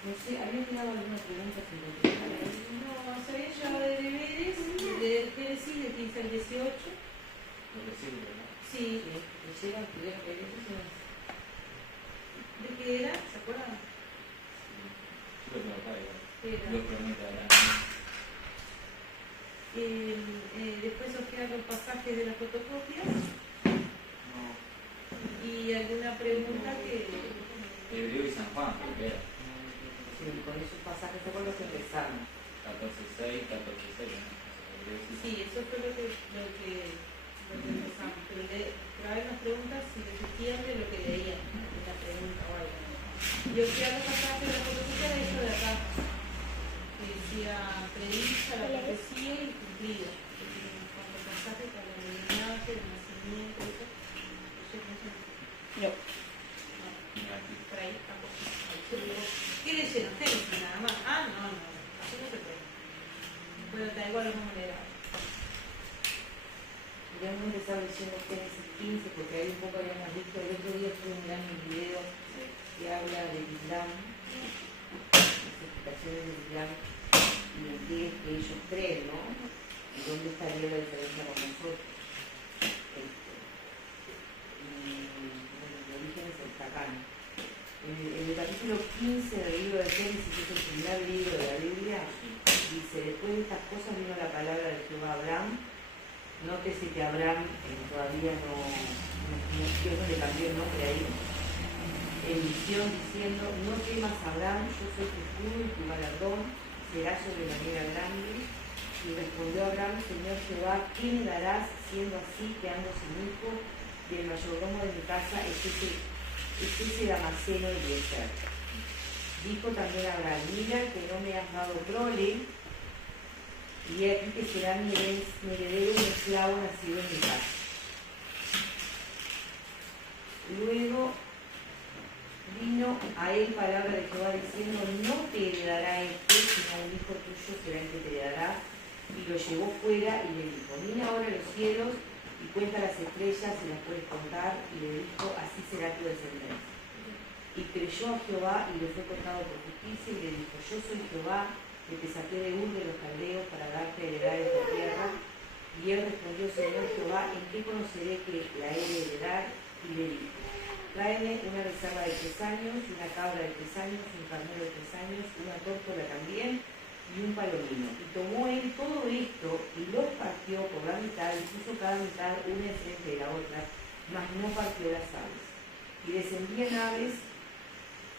No sé, ¿había quedado alguna pregunta sin contestar ahí? No, se había llevado de deberes, de Génesis de 15 al 18. Lo que sirve, ¿no? Sí. ¿Leyeron? ¿Tuvieron que leer eso? ¿De qué era? ¿Se acuerdan? Sí. Yo lo tengo acá igual. Era. Lo promete ahora. Después os quedan los pasajes de las fotocopias No. y alguna pregunta que... Hebreo y San Juan, creo que era. Sí, con esos pasajes fue con los que empezamos. 14.6, 14.6, ¿no? Hebreo y Sí, eso fue lo que empezamos. Pero hay unas preguntas si desistían de lo que leían, una pregunta o algo. Y os quedan los pasajes de la fotocopia de esto de acá, que decía predicha la profecía y cumplida. Con los pasajes para el linaje, el nacimiento, eso. No. Mira aquí. Por ahí tampoco. ¿Qué leyeron? Génesis nada más. Ah, no, así no se puede. Bueno, da igual, lo vamos a leer ahora. Habíamos empezado leyendo Génesis 15 porque ahí un poco habíamos visto, el otro día estuve mirando un video que habla de Islam, las explicaciones del Islam y en qué es que ellos creen, ¿no? Y dónde estaría la diferencia con nosotros. El origen es el Tacán. En el capítulo 15 del libro de Génesis, que es el primer libro de la Biblia, dice: después de estas cosas vino la palabra de Jehová a Abraham. Nótese que Abraham todavía Dios no le cambió el nombre ahí, en visión diciendo: no temas, Abraham, yo soy tu escudo y tu galardón será sobremanera grande. Y respondió Abraham: Señor Jehová, ¿qué me darás siendo así que ando sin hijo? Y el mayordomo de mi casa es ese Damaseno de Eliezer. Dijo también Abraham: mira que no me has dado prole, y aquí que será mi heredero, un esclavo nacido en mi casa. Luego vino a él palabra de Jehová diciendo: no te heredará sino un hijo tuyo será el que te heredará. Y lo llevó fuera y le dijo: mira ahora los cielos y cuenta las estrellas si las puedes contar. Y le dijo: así será tu descendencia. Y creyó a Jehová y le fue contado por justicia. Y le dijo: yo soy Jehová, que te saqué de Ur de los caldeos para darte a heredar esta tierra. Y él respondió: Señor Jehová, ¿en qué conoceré que la he de heredar? Y le dijo: tráeme una becerra de 3 años, una cabra de 3 años, un carnero de 3 años, una tórtola también, y un palomino. Y tomó él todo esto y los partió por la mitad, y puso cada mitad una enfrente de la otra, mas no partió las aves. Y descendían aves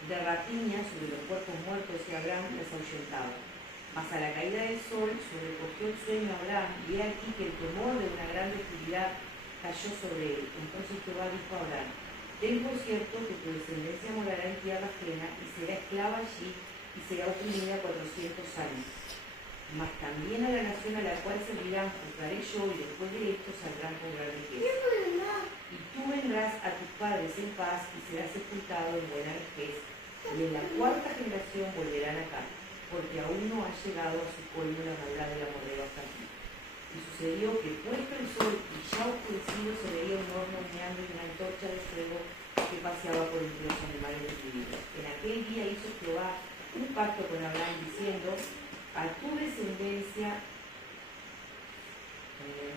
de rapiña sobre los cuerpos muertos, y Abraham las ahuyentaba. Mas a la caída del sol sobrecogió el sueño a Abraham, y he aquí que el temor de una gran oscuridad cayó sobre él. Entonces Jehová dijo a Abraham: ten por cierto que tu descendencia morará en tierra ajena, y será esclava allí, y será oprimida 400 años. Mas también a la nación a la cual servirán juzgaré yo, y después de esto saldrán con gran riqueza. Y tú vendrás a tus padres en paz, y serás sepultado en buena vejez, y en la 4ª generación volverán acá, porque aún no ha llegado a su colmo la maldad del amorreo hasta aquí. Y sucedió que puesto el sol y ya oscurecido se veía un horno humeando y una antorcha de fuego que paseaba por entre los animales desvividos. En aquel día hizo Jehová un pacto con Abraham diciendo: a tu descendencia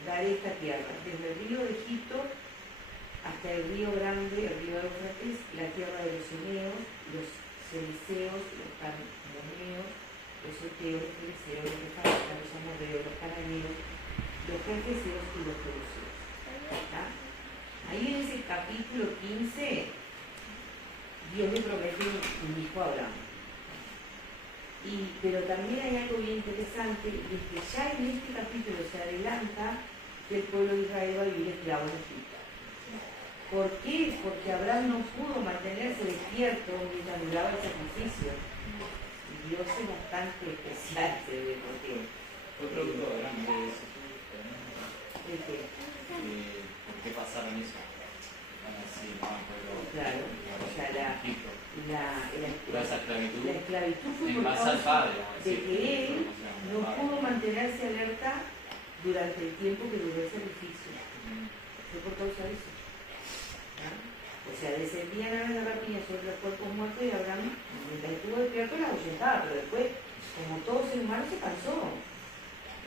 daré esta tierra, desde el río de Egipto hasta el río grande, el río Éufrates, la tierra de los eneos, los ceniceos, los cananeos, los eteos, los fereceos, los refaratas, los amorreos, los cananeos, los gergeseos y los jebuseos. Ahí en ese capítulo 15 Dios le promete un hijo a Abraham. Pero también hay algo bien interesante, y es que ya en este capítulo se adelanta que el pueblo de Israel va a vivir esclavo en Egipto. ¿Por qué? Porque Abraham no pudo mantenerse despierto mientras duraba el sacrificio. Dios es bastante especial, se ve, porque... Otro grupo de Abraham de eso. ¿El qué? ¿Por qué pasaron eso? Así, no me acuerdo. Claro, o sea, la esclavitud fue por causa de que él no pudo mantenerse alerta durante el tiempo que duró el sacrificio. Fue por causa de eso. O sea, descendían a la rapiña sobre los cuerpos muertos, y Abraham, mientras estuvo despierto, la estaba, pero después, como todo ser humano, se cansó.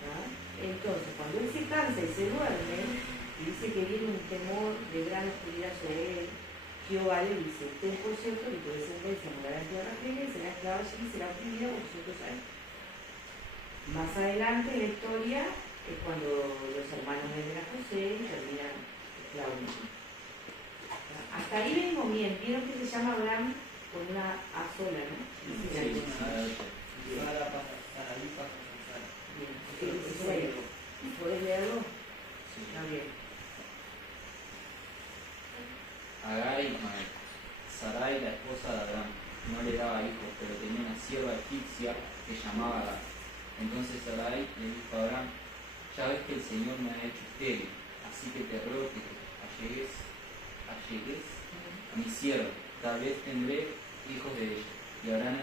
¿Ah? Entonces, cuando él se cansa y se duerme, y dice que viene un temor de gran oscuridad sobre él, Jehová le dice: ten por cierto que tu descendencia morará en tierra ajena y será esclava allí y será oprimida por 200 años. Más adelante en la historia es cuando los hermanos venden a José y terminan esclavos. Hasta ahí venimos bien. Vieron que se llama Abraham con una A sola, ¿no? Sí, Sara pasa, Saraí pasa con Sara. Bien. ¿Podés leerlo? Está bien. Agar y Ismael. Sarai, la esposa de Abraham, no le daba hijos, pero tenía una sierva egipcia que llamaba Agar. Entonces Sarai le dijo a Abraham: ya ves que el Señor me ha hecho estéril, así que te ruego que te allegues a mi sierva, tal vez tendré hijos de ella. Y Abraham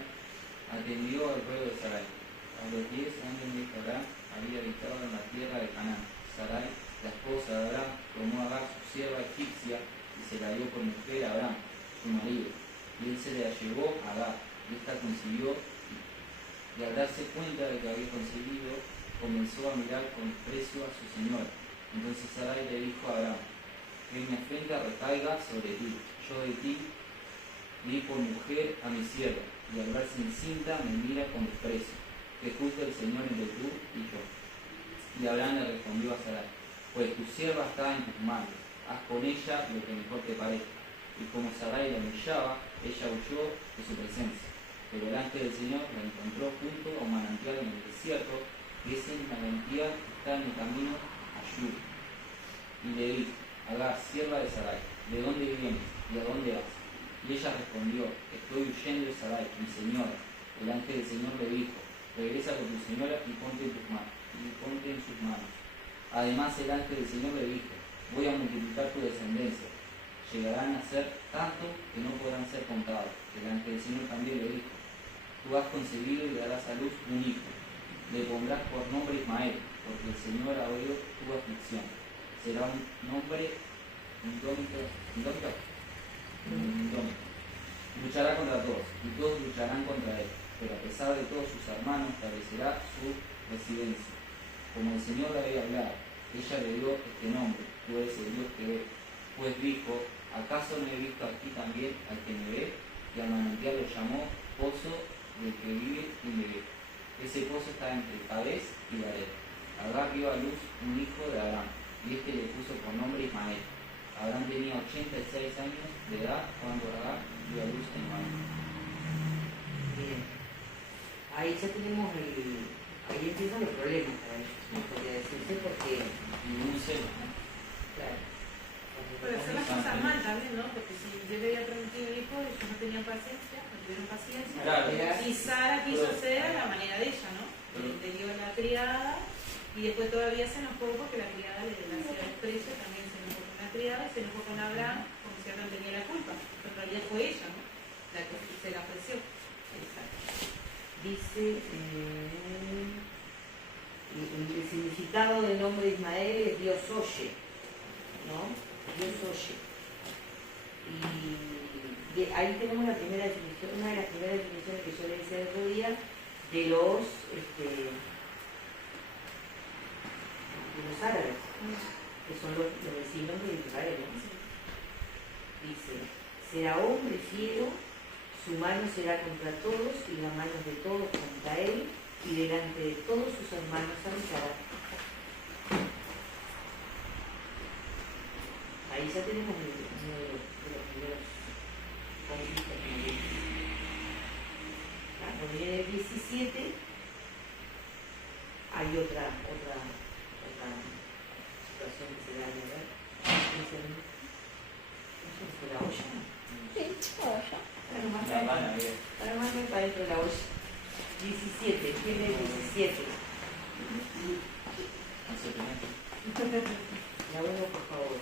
atendió al ruego de Sarai. A los 10 años de que Abraham había habitado en la tierra de Canaán. Sarai, la esposa de Abraham, tomó a Agar, su sierva egipcia, y se la dio por mujer a Abraham, su marido. Y él se le allegó a Agar, y ésta concibió, y al darse cuenta de que había concebido, comenzó a mirar con desprecio a su señora. Entonces Sarai le dijo a Abraham: que mi afrenta recaiga sobre ti, yo de ti di por mujer a mi sierva, y al verse encinta me mira con desprecio. Que juzgue el Señor entre tú y yo. Y Abraham le respondió a Sarai: pues tu sierva está en tus manos, haz con ella lo que mejor te parezca. Y como Sarai la humillaba, ella huyó de su presencia. Pero el ángel del Señor la encontró junto a un manantial en el desierto, que ese manantial está en el camino a Shur. Y le dijo: Agar, sierva de Sarai, ¿de dónde vienes y a dónde vas? Y ella respondió: estoy huyendo de Sarai, mi señora. El ángel del Señor le dijo: regresa con tu señora y ponte en sus manos. Además el ángel del Señor le dijo: voy a multiplicar tu descendencia. Llegarán a ser tanto que no podrán ser contados. El ángel del Señor también le dijo: tú has concebido y darás a luz un hijo. Le pondrás por nombre Ismael, porque el Señor ha oído tu aflicción. Será un nombre indómito. Luchará contra todos, y todos lucharán contra él, pero a pesar de todos sus hermanos establecerá su residencia. Como el Señor le había hablado, ella le dio este nombre: tú eres el Dios que ve. Pues dijo: ¿acaso no he visto aquí también al que me ve? Y al manantial lo llamó pozo del que vive y me ve. Ese pozo está entre Cades y Garet. Agar dio a luz un hijo de Abraham, y este le puso por nombre Ismael. Abraham tenía 86 años de edad cuando Agar dio a luz a Ismael. Bien. Ahí ya tenemos ahí empiezan los problemas para ellos, podría decirse, porque Y un celo, ¿no? claro, Pero hacer las cosas mal también, ¿no? Porque si yo le había prometido el hijo, ellos no tenían paciencia, no tuvieron paciencia. Claro. Y Sara quiso hacer a la manera de ella, ¿no? Le dio la criada y después todavía se enojó porque la criada le hacía desprecio, también se enojó con la criada, se enojó con Abraham, como si Abraham tenía la culpa. Pero en realidad fue ella, ¿no? La que se la ofreció. exacto. Dice el significado del nombre de Ismael es Dios oye, ¿no? Dios oye. Y ahí tenemos la primera definición, una de las primeras definiciones que yo le decía el otro día de los árabes, que son los vecinos de Israel, ¿no? Dice: será hombre fiero, su mano será contra todos y la mano de todos contra él, y delante de todos sus hermanos habitará. Ahí ya tenemos uno de los primeros conflictos. Cuando viene el 17, hay otra situación que se da en el ¿no? La olla, ¿no? La mano, bien. Para más para dentro de la olla. 17, tiene 17. No sé, La uno, por favor.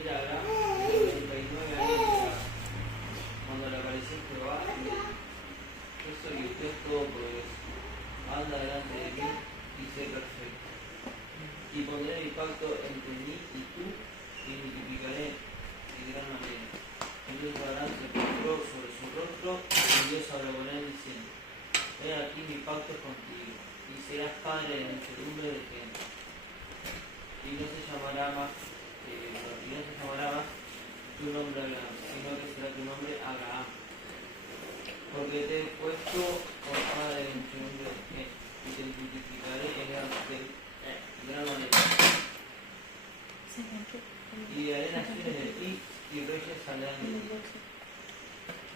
Era Abraham, de 39 años, cuando le apareció Jehová, yo soy el Dios Todopoderoso, anda delante de mí y sé perfecto. Y pondré mi pacto entre mí y tú, y multiplicaré de gran manera. Entonces Abraham se postró postró sobre su rostro y Dios habló con él diciendo: He aquí mi pacto es contigo, y serás padre de muchedumbre de gente. Y no se llamará más tu nombre Abraham, sino que será tu nombre Abraham. Porque te he puesto por padre de muchedumbre de gente, y te multiplicaré en gran manera. Y haré naciones de ti, y reyes saldrán de ti.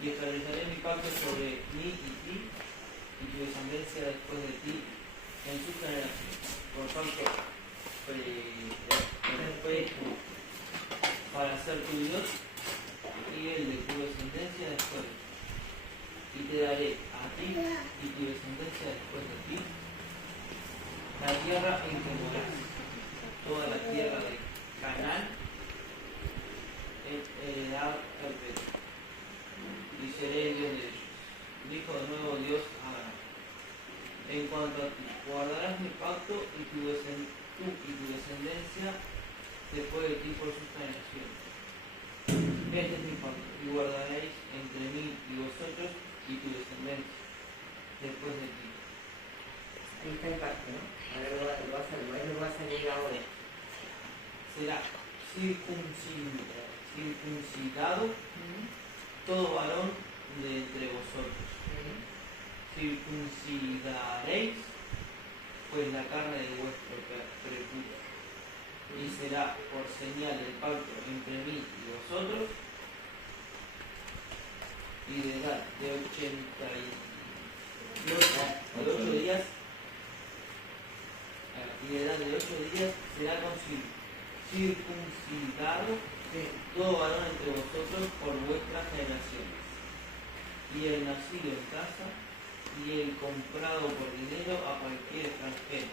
Y estableceré mi pacto sobre mí y ti, y tu descendencia después de ti, en sus generaciones, por pacto perpetuo, para ser tu Dios y el de tu descendencia después de ti. Y te daré a ti y tu descendencia después de ti la tierra en que morás, toda la tierra de Canaán, en heredad perpetua. Y seré el Dios de ellos. Dijo de nuevo Dios a Abraham: En cuanto a ti, guardarás mi pacto y tú y tu descendencia después de ti por sus generaciones. Este es mi pacto, y guardaréis entre mí y vosotros y tu descendencia después de ti. Ahí está el pacto, ¿no? A ver, lo vas a leer ahora. Será circuncidado todo varón de entre vosotros. Circuncidaréis pues la carne de vuestro prepucio, y será por señal del pacto entre mí y vosotros, y de edad de 8 días, será circuncidado todo varón entre vosotros por vuestras generaciones, y el nacido en casa, y el comprado por dinero a cualquier extranjero,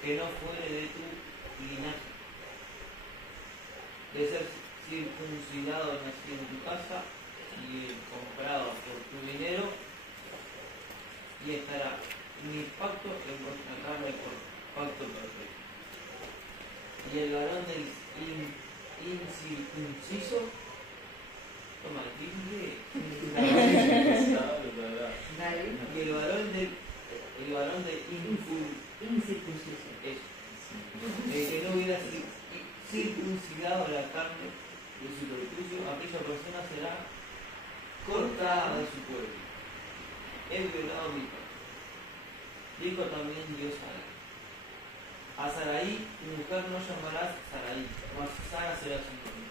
que no fuere de tu linaje, de ser circuncidado el nacido en tu casa, y el comprado por tu dinero, y estará mi pacto en vuestra carne por pacto perpetuo. Y el varón del incircunciso, toma, dije, Dale. y el varón de Incircunciso. eso, el que no hubiera circuncidado la carne de su prepucio, aquella persona será cortada de su pueblo. He violado mi pacto. Dijo también Dios a Sarai: tu mujer no llamarás Sarai, mas Sara será su nombre.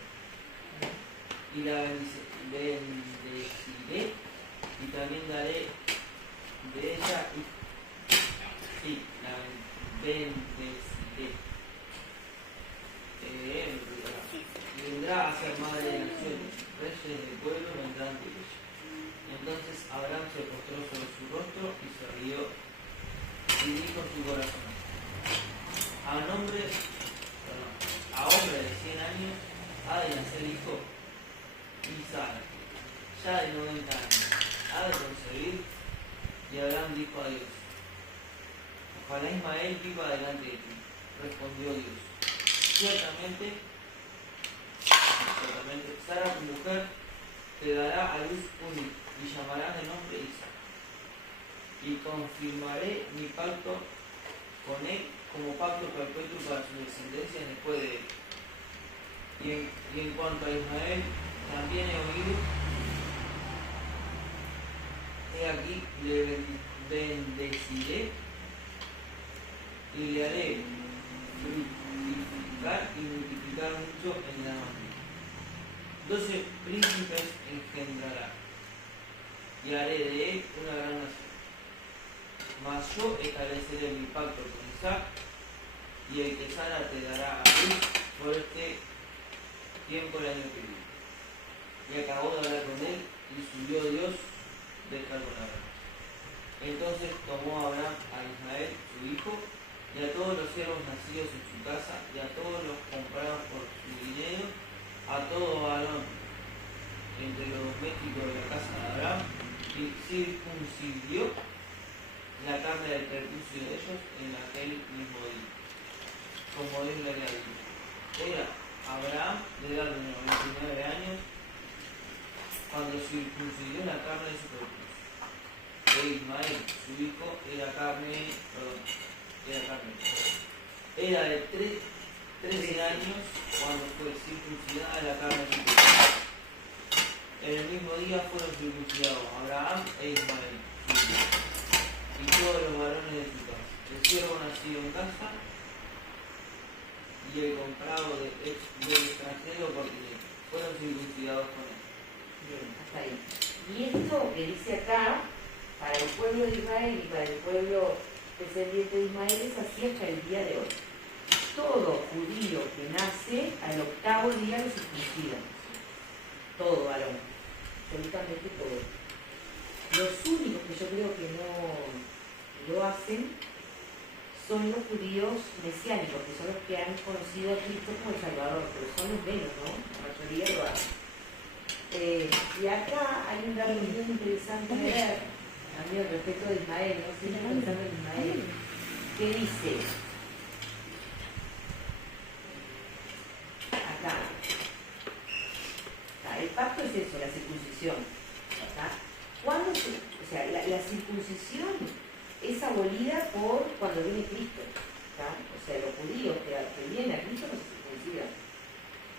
Y la bendeciré, y también daré de ella la bendeciré. Y vendrá a ser madre de naciones, reyes del pueblo vendrán de ella. Entonces Abraham se postró sobre su rostro y se rió, y dijo en su corazón: a hombre de 100 años ha de nacer hijo, y Sara, ya de 90 años, ha de concebir. Y Abraham dijo a Dios: ojalá Ismael viva delante de ti. Respondió Dios: ciertamente, Sara tu mujer te dará a luz un hijo, y llamarás de nombre Isaac. Y confirmaré mi pacto con él como pacto perpetuo para su descendencia después de él. Y en cuanto a Ismael, también he oído, he aquí le bendeciré y le haré fructificar y multiplicar mucho en la mano. 12 príncipes engendrará, y haré de él una gran nación. Mas yo estableceré mi pacto con Isaac, y el que Sara te dará a luz por este tiempo el año que viene. Y acabó de hablar con él, y subió Dios de estar con Abraham. Entonces tomó Abraham a Ismael, su hijo, y a todos los siervos nacidos en su casa, y a todos los comprados por su dinero, a todo varón entre los domésticos de la casa de Abraham, y circuncidió la carne del prepucio de ellos en aquel mismo día, como Dios le había dicho. Era Abraham de edad de 99 años cuando circuncidó la carne de su cuerpo. Ismael, su hijo, era de 13 años cuando fue circuncidada la carne de su cuerpo. En el mismo día fueron circuncidados Abraham e Ismael, su hijo, y todos los varones de su casa. El siervo nacido en casa y el comprado del extranjero porque fueron circuncidados con él. Bien, hasta ahí. Y esto que dice acá, para el pueblo de Israel y para el pueblo descendiente de Ismael es así hasta el día de hoy. Todo judío que nace al 8º día lo circuncidan. Todo varón, absolutamente todo. Los únicos que yo creo que no lo hacen son los judíos mesiánicos, que son los que han conocido a Cristo como el Salvador, pero son los menos, ¿no? La mayoría lo hacen. Y acá hay un dato muy interesante de ver, también respecto de Ismael, ¿no? Sí, pensando en Ismael, que dice, acá, el pacto es eso, la circuncisión. ¿Cuándo o sea, la circuncisión es abolida por cuando viene Cristo? O sea, los judíos que vienen a Cristo no se circuncidan.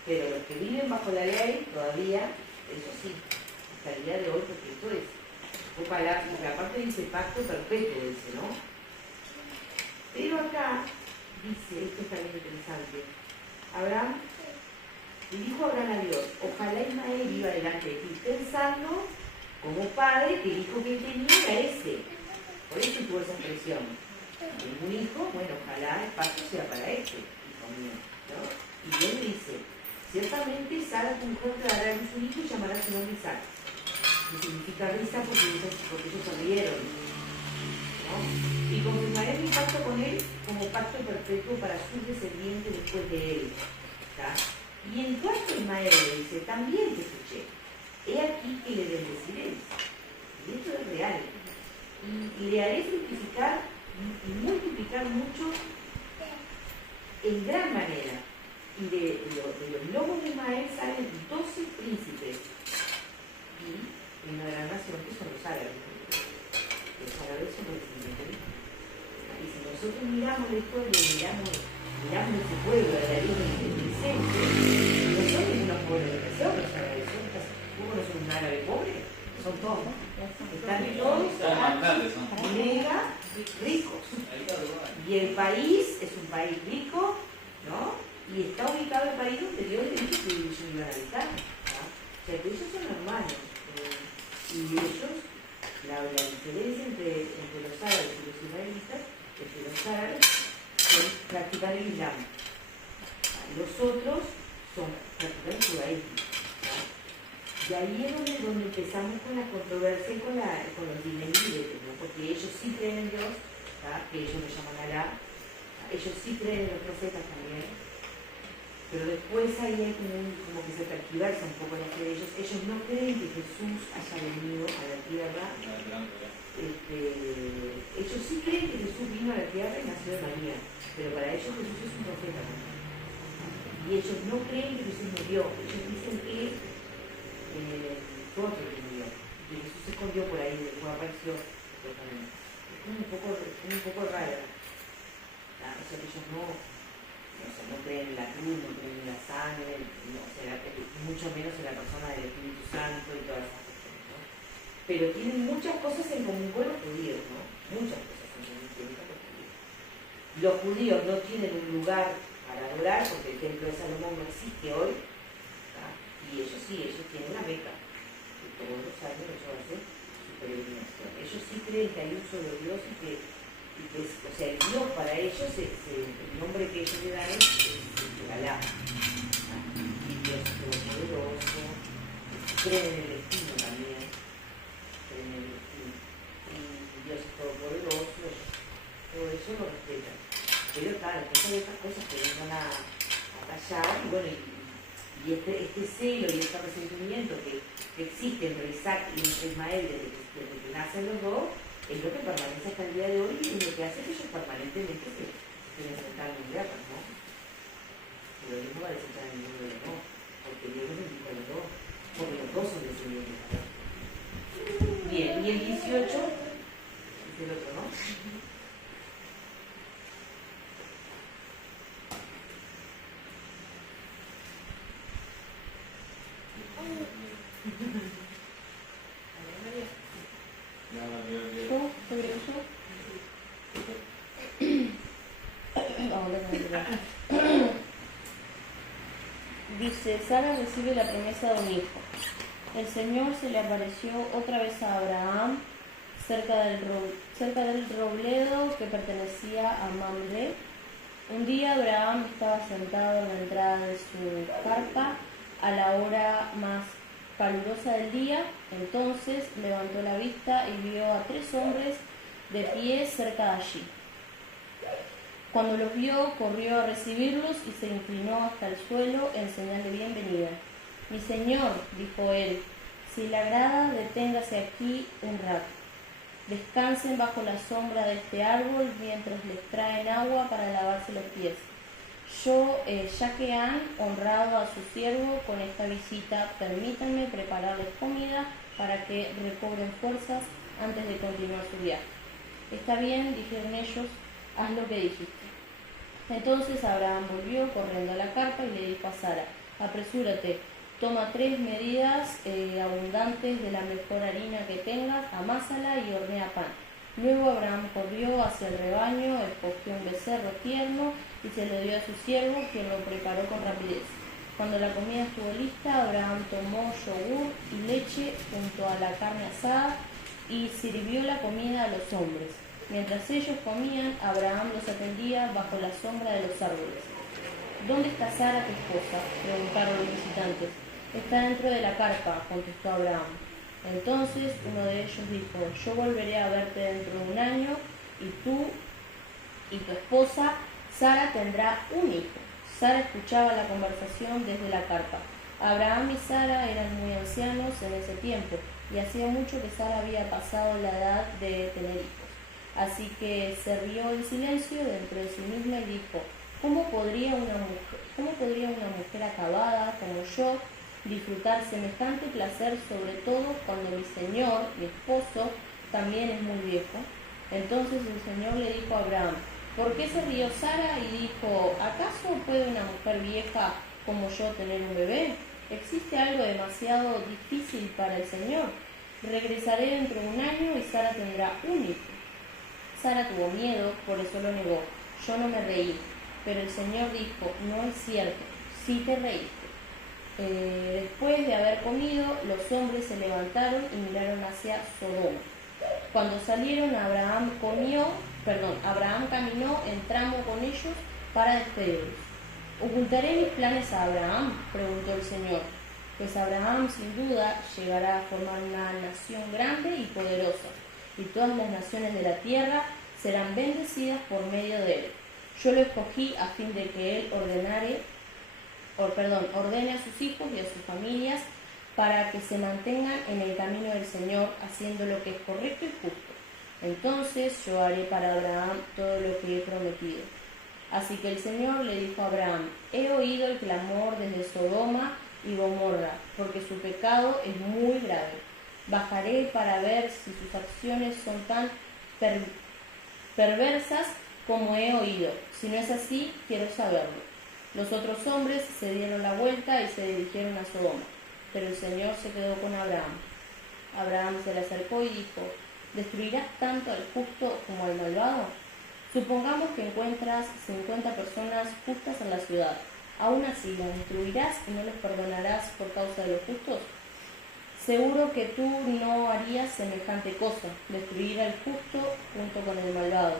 Pero los que viven bajo la ley, todavía, eso sí, hasta el día de hoy, porque esto es, porque aparte dice pacto perpetuo, dice, ¿no? Pero acá dice, esto está bien interesante, Abraham, y dijo Abraham a Dios, ojalá Ismael iba delante de ti, pensando como padre que el hijo que él tenía era ese. Por eso tuvo esa expresión. Tengo un hijo, bueno, ojalá el pacto sea para este, hijo mío, ¿no? Y Dios le dice, ciertamente Sara tu mujer te dará a luz un hijo y llamará su nombre Isaac. Que significa risa porque ellos se rieron, ¿no? Y confirmaré mi pacto con él como pacto perpetuo para sus descendientes después de él. ¿Está? Y en cuanto a Ismael le dice, también te escuché. He aquí que le bendeciré. Y esto es real. Y le haré fructificar y multiplicar mucho en gran manera. Y de los lomos de Ismael salen 12 príncipes. Y una gran nación que son los árabes. Los árabes son los descendientes. Y si nosotros miramos la historia, miramos ese pueblo de la línea del presente, no son ninguna pobre nación, los árabes. ¿Cómo no son un árabe pobre? Son todos. Están todos mega ricos. Y el país es un país rico, ¿no? Y está ubicado el país donde Dios le dijo que ellos iban a habitar. ¿No? O sea, que ellos son hermanos. Y ellos, la diferencia entre los árabes y los israelitas es que los árabes practican el Islam. Los otros practican el judaísmo. Y ahí es donde empezamos con la controversia con los dineros, ¿no? Porque ellos sí creen en Dios, ¿tá? Que ellos lo llaman Alá, ellos sí creen en los profetas también, pero después ahí hay como que se tergiversa un poco la fe de ellos. Ellos no creen que Jesús haya venido a la tierra. Ellos sí creen que Jesús vino a la tierra y nació de María, pero para ellos Jesús es un profeta también. Y ellos no creen que Jesús murió, ellos dicen que todo otro que murió, que Jesús se escondió por ahí, después apareció supuestamente. Es como un poco raro. O sea, que ellos no creen en la cruz, no creen en la sangre, mucho menos en la persona del Espíritu Santo y todas esas cosas, ¿no? Pero tienen muchas cosas en común con los judíos, ¿no? Muchas cosas en común con los judíos. Los judíos no tienen un lugar para adorar porque el templo de Salomón no existe hoy. Y ellos sí, ellos tienen la Meca, que todos los años ellos hacen su peregrinación. Ellos sí creen que hay un solo Dios y que o sea, el Dios para ellos, el nombre que ellos le dan es Alá. Y Dios es todopoderoso, creen en el destino también, creen en el destino. Y Dios es todopoderoso, todo eso lo respetan. Pero claro, entonces hay otras cosas que vengan a callar y bueno, y este celo y este resentimiento que existe entre Isaac y entre Ismael desde que nacen los dos, es lo que permanece hasta el día de hoy y es lo que hace que ellos permanentemente se estén enfrentando en guerra, ¿no? Pero Dios no va a desechar a ninguno de los dos, porque Dios los bendijo a los dos, porque los dos son descendientes. 18 es el otro, ¿no? ¿Yo? ¿Sobre eso? Dice, Sara recibe la promesa de un hijo. El Señor se le apareció otra vez a Abraham cerca del robledo que pertenecía a Mamre. Un día Abraham estaba sentado en la entrada de su carpa a la hora más calurosa del día. Entonces levantó la vista y vio a 3 hombres de pie cerca de allí. Cuando los vio, corrió a recibirlos y se inclinó hasta el suelo en señal de bienvenida. Mi señor, dijo él, si le agrada, deténgase aquí un rato. Descansen bajo la sombra de este árbol mientras les traen agua para lavarse los pies. Ya que han honrado a su siervo con esta visita, permítanme prepararles comida para que recobren fuerzas antes de continuar su viaje. Está bien, dijeron ellos, haz lo que dijiste. Entonces Abraham volvió corriendo a la carpa y le dijo a Sara, apresúrate, toma 3 medidas abundantes de la mejor harina que tengas, amásala y hornea pan. Luego Abraham corrió hacia el rebaño, escogió un becerro tierno y se lo dio a su siervo, quien lo preparó con rapidez. Cuando la comida estuvo lista, Abraham tomó yogur y leche junto a la carne asada y sirvió la comida a los hombres. Mientras ellos comían, Abraham los atendía bajo la sombra de los árboles. ¿Dónde está Sara, tu esposa?, preguntaron los visitantes. Está dentro de la carpa, contestó Abraham. Entonces uno de ellos dijo, yo volveré a verte dentro de un año y tú y tu esposa, Sara, tendrá un hijo. Sara escuchaba la conversación desde la carpa. Abraham y Sara eran muy ancianos en ese tiempo y hacía mucho que Sara había pasado la edad de tener hijos. Así que se rió en silencio dentro de sí misma y dijo, ¿cómo podría una mujer acabada como yo disfrutar semejante placer, sobre todo cuando mi señor, mi esposo, también es muy viejo? Entonces el Señor le dijo a Abraham, ¿por qué se rió Sara? Y dijo, ¿acaso puede una mujer vieja como yo tener un bebé? ¿Existe algo demasiado difícil para el Señor? Regresaré dentro de un año y Sara tendrá un hijo. Sara tuvo miedo, por eso lo negó. Yo no me reí. Pero el Señor dijo, no es cierto, sí te reíste. Después de haber comido, los hombres se levantaron y miraron hacia Sodoma. Cuando salieron, Abraham caminó en tramo con ellos para despedirlos. ¿Ocultaré mis planes a Abraham?, preguntó el Señor. Pues Abraham sin duda llegará a formar una nación grande y poderosa, y todas las naciones de la tierra serán bendecidas por medio de él. Yo lo escogí a fin de que él ordene a sus hijos y a sus familias para que se mantengan en el camino del Señor, haciendo lo que es correcto y justo. Entonces yo haré para Abraham todo lo que he prometido. Así que el Señor le dijo a Abraham, he oído el clamor desde Sodoma y Gomorra, porque su pecado es muy grave. Bajaré para ver si sus acciones son tan perversas como he oído. Si no es así, quiero saberlo. Los otros hombres se dieron la vuelta y se dirigieron a Sodoma, pero el Señor se quedó con Abraham. Abraham se le acercó y dijo, ¿destruirás tanto al justo como al malvado? Supongamos que encuentras 50 personas justas en la ciudad. ¿Aún así las destruirás y no les perdonarás por causa de los justos? Seguro que tú no harías semejante cosa, destruir al justo junto con el malvado,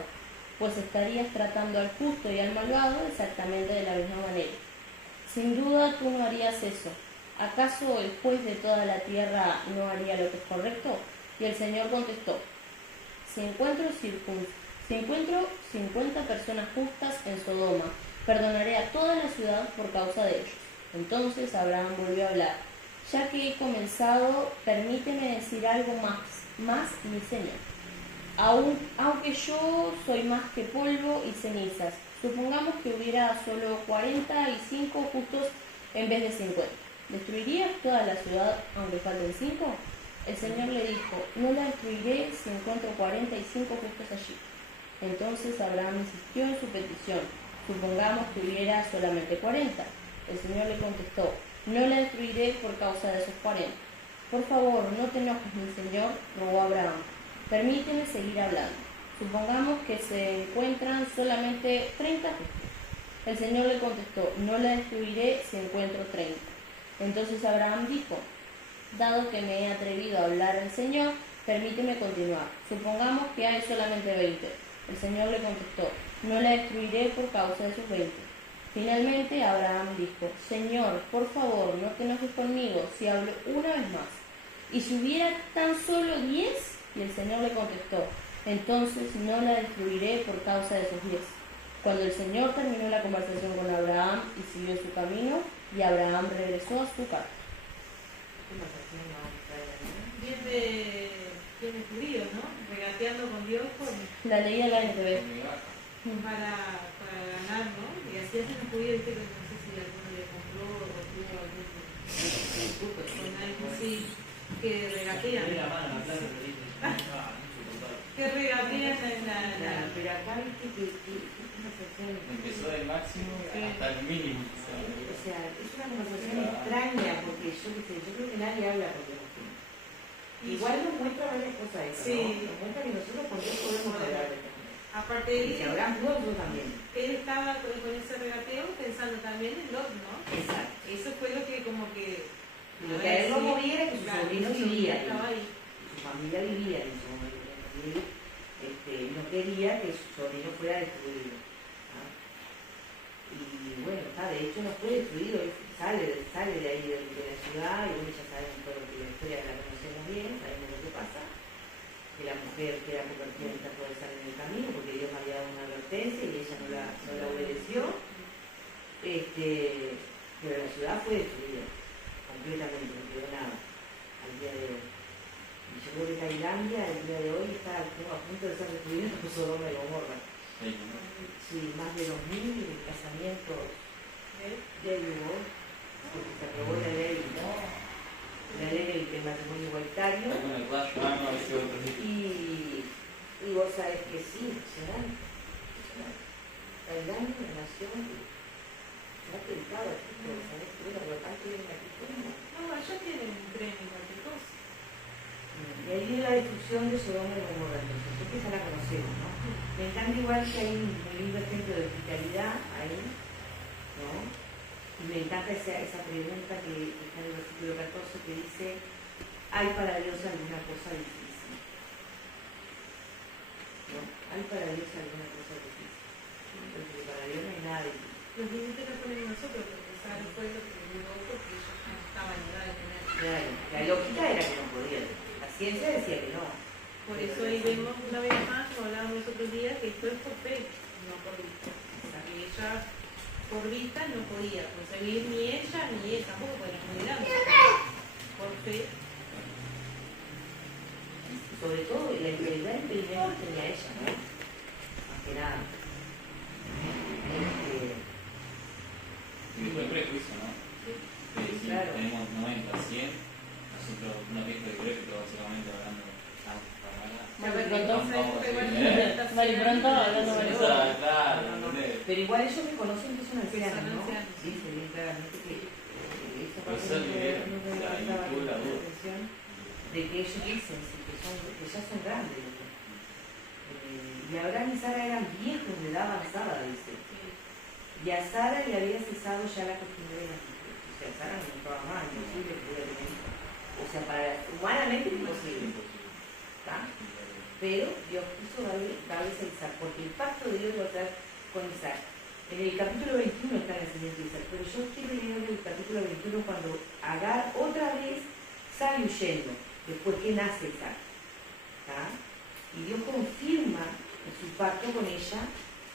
pues estarías tratando al justo y al malvado exactamente de la misma manera. Sin duda tú no harías eso. ¿Acaso el juez de toda la tierra no haría lo que es correcto? Y el Señor contestó, si encuentro 50 personas justas en Sodoma, perdonaré a toda la ciudad por causa de ellos. Entonces Abraham volvió a hablar, ya que he comenzado, permíteme decir algo más, mi Señor. Aunque yo soy más que polvo y cenizas, supongamos que hubiera solo 45 justos en vez de 50. ¿Destruirías toda la ciudad aunque falten 5? El Señor le dijo, no la destruiré si encuentro 45 justos allí. Entonces Abraham insistió en su petición. Supongamos que hubiera solamente 40. El Señor le contestó, no la destruiré por causa de esos 40. Por favor, no te enojes, mi Señor, rogó Abraham. Permíteme seguir hablando. Supongamos que se encuentran solamente 30 justos. El Señor le contestó, no la destruiré si encuentro 30. Entonces Abraham dijo, dado que me he atrevido a hablar al Señor, permíteme continuar. Supongamos que hay solamente 20. El Señor le contestó, no la destruiré por causa de esos 20. Finalmente Abraham dijo, Señor, por favor, no te enojes conmigo si hablo una vez más. ¿Y si hubiera tan solo 10? Y el Señor le contestó, entonces no la destruiré por causa de esos 10. Cuando el Señor terminó la conversación con Abraham y siguió su camino, y Abraham regresó a su casa. Bien de judíos, ¿no? Regateando con Dios La leí en la NTV. para ganar, ¿no? Y así hacen los judíos, que no sé si alguno le compró o tuvo algún con algo así, que regatean. Que regatean en la... Pero acá viste que es una conversación. Empezó del máximo hasta el mínimo. O sea, es una conversación extraña porque yo creo que nadie habla con Dios. Igual nos muestra varias cosas de eso, sí. ¿no? Nos muestra que nosotros con Dios podemos hablar de Dios. Aparte Y si Abraham pudo, yo también. él estaba con ese regateo pensando también en Lot, ¿no? Exacto. Eso fue lo que como que... Lo que a él lo movía era que su sobrino vivía ahí. Estaba ahí. Su familia vivía en su momento. Y no quería que su sobrino fuera destruido. ¿Ah? Y bueno, de hecho no fue destruido, él sale de ahí de la ciudad, y bueno, ya sabemos todo lo que la historia la conocemos bien, sabemos lo que pasa, que la mujer que era convertida en trató de salir en el camino porque Dios había dado una advertencia y ella no la obedeció, pero la ciudad fue destruida completamente, no quedó nada al día de hoy. Y yo creo que Tailandia el día de hoy está a punto de ser destruida por Sodoma y Gomorra. Sí, más de 2000 casamientos de Hugo, porque se aprobó la ley, ¿no? La ley del matrimonio igualitario. Y vos sabés que sí, impresionante. Tailandia, una nación que se ha dedicado a esto, ¿sabés? Que la verdad que viene aquí como. No, allá tienen un premio, cualquier cosa. Y ahí viene la destrucción de Sodoma y Gomorra, entonces, porque esa la conocemos, ¿no? Me encanta igual que hay un lindo ejemplo de hospitalidad ahí, ¿no? Y me encanta esa pregunta que está en el versículo 14 que dice, ¿hay para Dios alguna cosa difícil? ¿No? ¿Hay para Dios alguna cosa difícil? Porque para Dios no hay nada difícil. Los límites los ponemos nosotros, porque Israel fue lo que duró porque ellos no estaban en edad de tener. Claro, la lógica era que no podían. La ciencia decía que no. Por eso ahí vemos una vez más, como hablábamos los otros días, que esto es por fe, no por vista. O sea, que ella por vista no podía concebir ni ella ni él, tampoco podía muy grande. Por fe. Sobre todo la integridad impedimento tenía ella, ¿no? Más que nada. Y fue prejuicio, ¿no? Sí, Si claro. tenemos 90, 100, nosotros una vieja de crédito básicamente hablando Maripronto hablando de Pero igual ellos reconocen que son ancianos, ¿no? Sí, se ve claramente que esa parte no me prestaba la atención de que ellos dicen sí, que ya son grandes. Y Abraham y Sara eran viejos de edad avanzada, dice. Y a Sara le había cesado ya la costumbre de la mujer. O sea, Sara no estaba más, imposible que pudiera tener hijos. O sea, humanamente imposible. ¿Está? Pero Dios quiso darles a Isaac, porque el pacto de Dios lo trae con Isaac. En el capítulo 21 está la siguiente Isaac, pero yo quiero leer el capítulo 21 cuando Agar otra vez sale huyendo, después que nace Isaac. ¿Está? Y Dios confirma su pacto con ella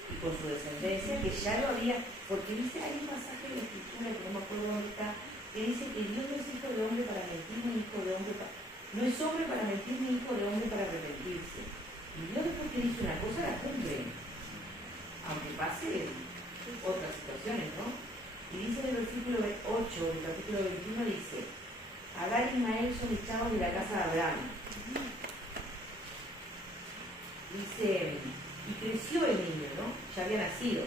y con su descendencia, que ya lo había, porque dice, hay un pasaje de la Escritura, que no me acuerdo dónde está, que dice que Dios no es hijo de hombre para mentir, ni hijo de hombre para... No es hombre para mentir, ni hijo de hombre para arrepentirse. Y Dios después que dice una cosa, la cumple. Aunque pase otras situaciones, ¿no? Y dice en el versículo 8 del capítulo 21, dice, Agar y Ismael son echados de la casa de Abraham. Dice, y creció el niño, ¿no? Ya había nacido.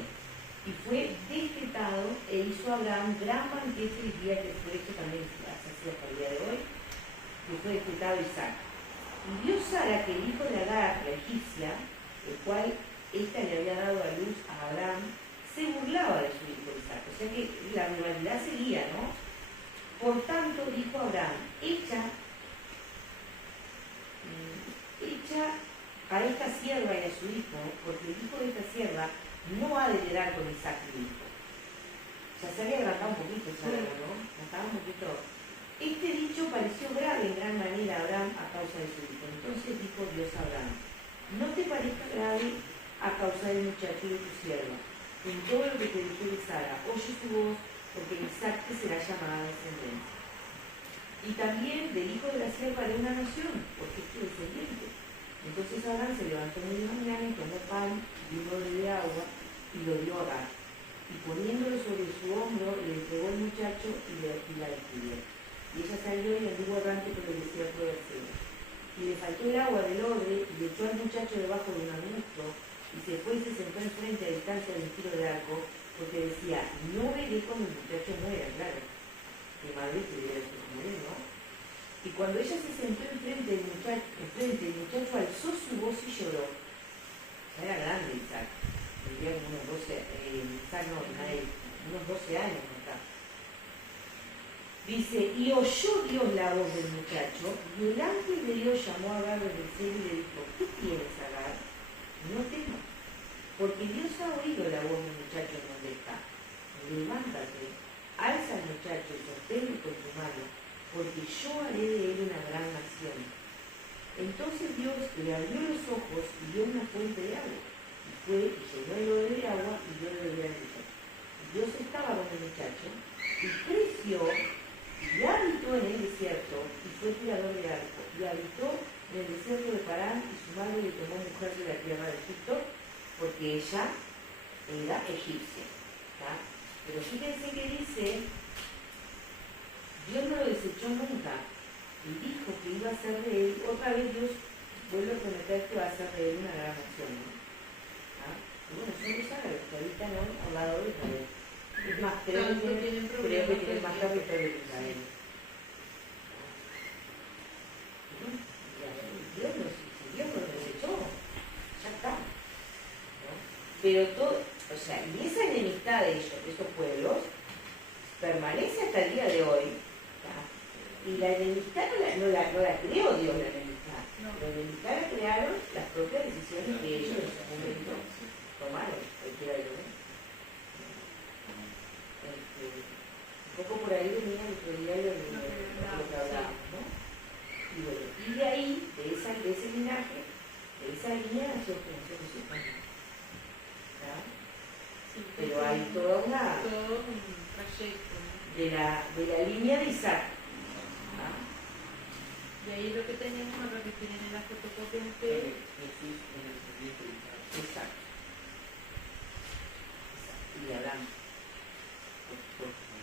Y fue destetado e hizo a Abraham gran banquete el día que fue, esto también se hace así hasta el día de hoy, que fue destetado Isaac. Y vio Sara que el hijo de Agar, la egipcia, el cual ésta le había dado a luz a Abraham, se burlaba de su hijo Isaac. O sea que la rivalidad seguía, ¿no? Por tanto, dijo Abraham, echa a esta sierva y a su hijo, porque el hijo de esta sierva no ha de heredar con Isaac mi hijo. O sea, se había agradado un poquito, ¿sabes? ¿No? Estaba un poquito. Este dicho pareció grave en gran manera a Abraham a causa de su hijo. Entonces dijo Dios a Abraham, no te parezca grave a causa del muchacho de tu sierva. En todo lo que te dijere Sara, oye su voz, porque Isaac te será llamada descendencia. Y también del hijo de la sierva de una nación, porque es tu descendiente. Entonces Abraham se levantó muy de mañana y tomó pan y un odre de agua y lo dio a Agar. Y poniéndolo sobre su hombro, le entregó el muchacho y la despidió. Y ella salió y anduvo errante por el desierto del cielo. Y le faltó el agua del odre y le echó al muchacho debajo de un arbusto y se fue y se sentó enfrente a distancia de un tiro de arco, porque decía, no veré cuando el muchacho muera, claro. Mi madre tuviera que morir, ¿no? Y cuando ella se sentó enfrente del muchacho alzó su voz y lloró. Era grande Isaac, vivía como unos 12, unos 12 años acá. Dice, y oyó Dios la voz del muchacho, y el ángel de Dios llamó a Agar desde el cielo y le dijo, ¿qué tienes, Agar? No temas, porque Dios ha oído la voz del muchacho en donde está. Levántate, alza al muchacho y sosténlo con tu mano, porque yo haré de él una gran nación. Entonces Dios le abrió los ojos y vio una fuente de agua. Y fue y llenó el odre de agua y dio de beber al muchacho. Dios estaba con el muchacho y creció y habitó en el desierto y fue tirador de arco. Y habitó en el desierto de Parán y su madre le tomó mujer de la tierra de Egipto porque ella era egipcia. ¿Tá? Pero fíjense que dice, Dios no lo desechó nunca y dijo que iba a ser de él, otra vez Dios vuelve a prometer que va a ser de él una gran nación, ¿no? ¿Ah? Y bueno, son los árabes que habitan hoy al lado de Israel. Es más, creo que tienen más territorio que Israel. Dios lo desechó, ya está, ¿no? Pero todo, o sea, y esa enemistad de ellos, de esos pueblos, permanece hasta el día de hoy. Y la enemistad no la creó Dios, la enemistad. No. La enemistad la crearon las propias decisiones que ellos en su momento tomaron, cualquiera de ellos. Un poco por ahí venía el otro día lo que hablábamos, ¿no? Y bueno, y de ahí, de ese linaje, de esa línea nació Jesús también. Sí, pero hay todo un trayecto, ¿no? de la línea de Isaac. Y ahí lo que tenemos ahora que tienen en la fotocopia ustedes. Jesús es el descendiente de Isaac. Exacto. Y Abraham.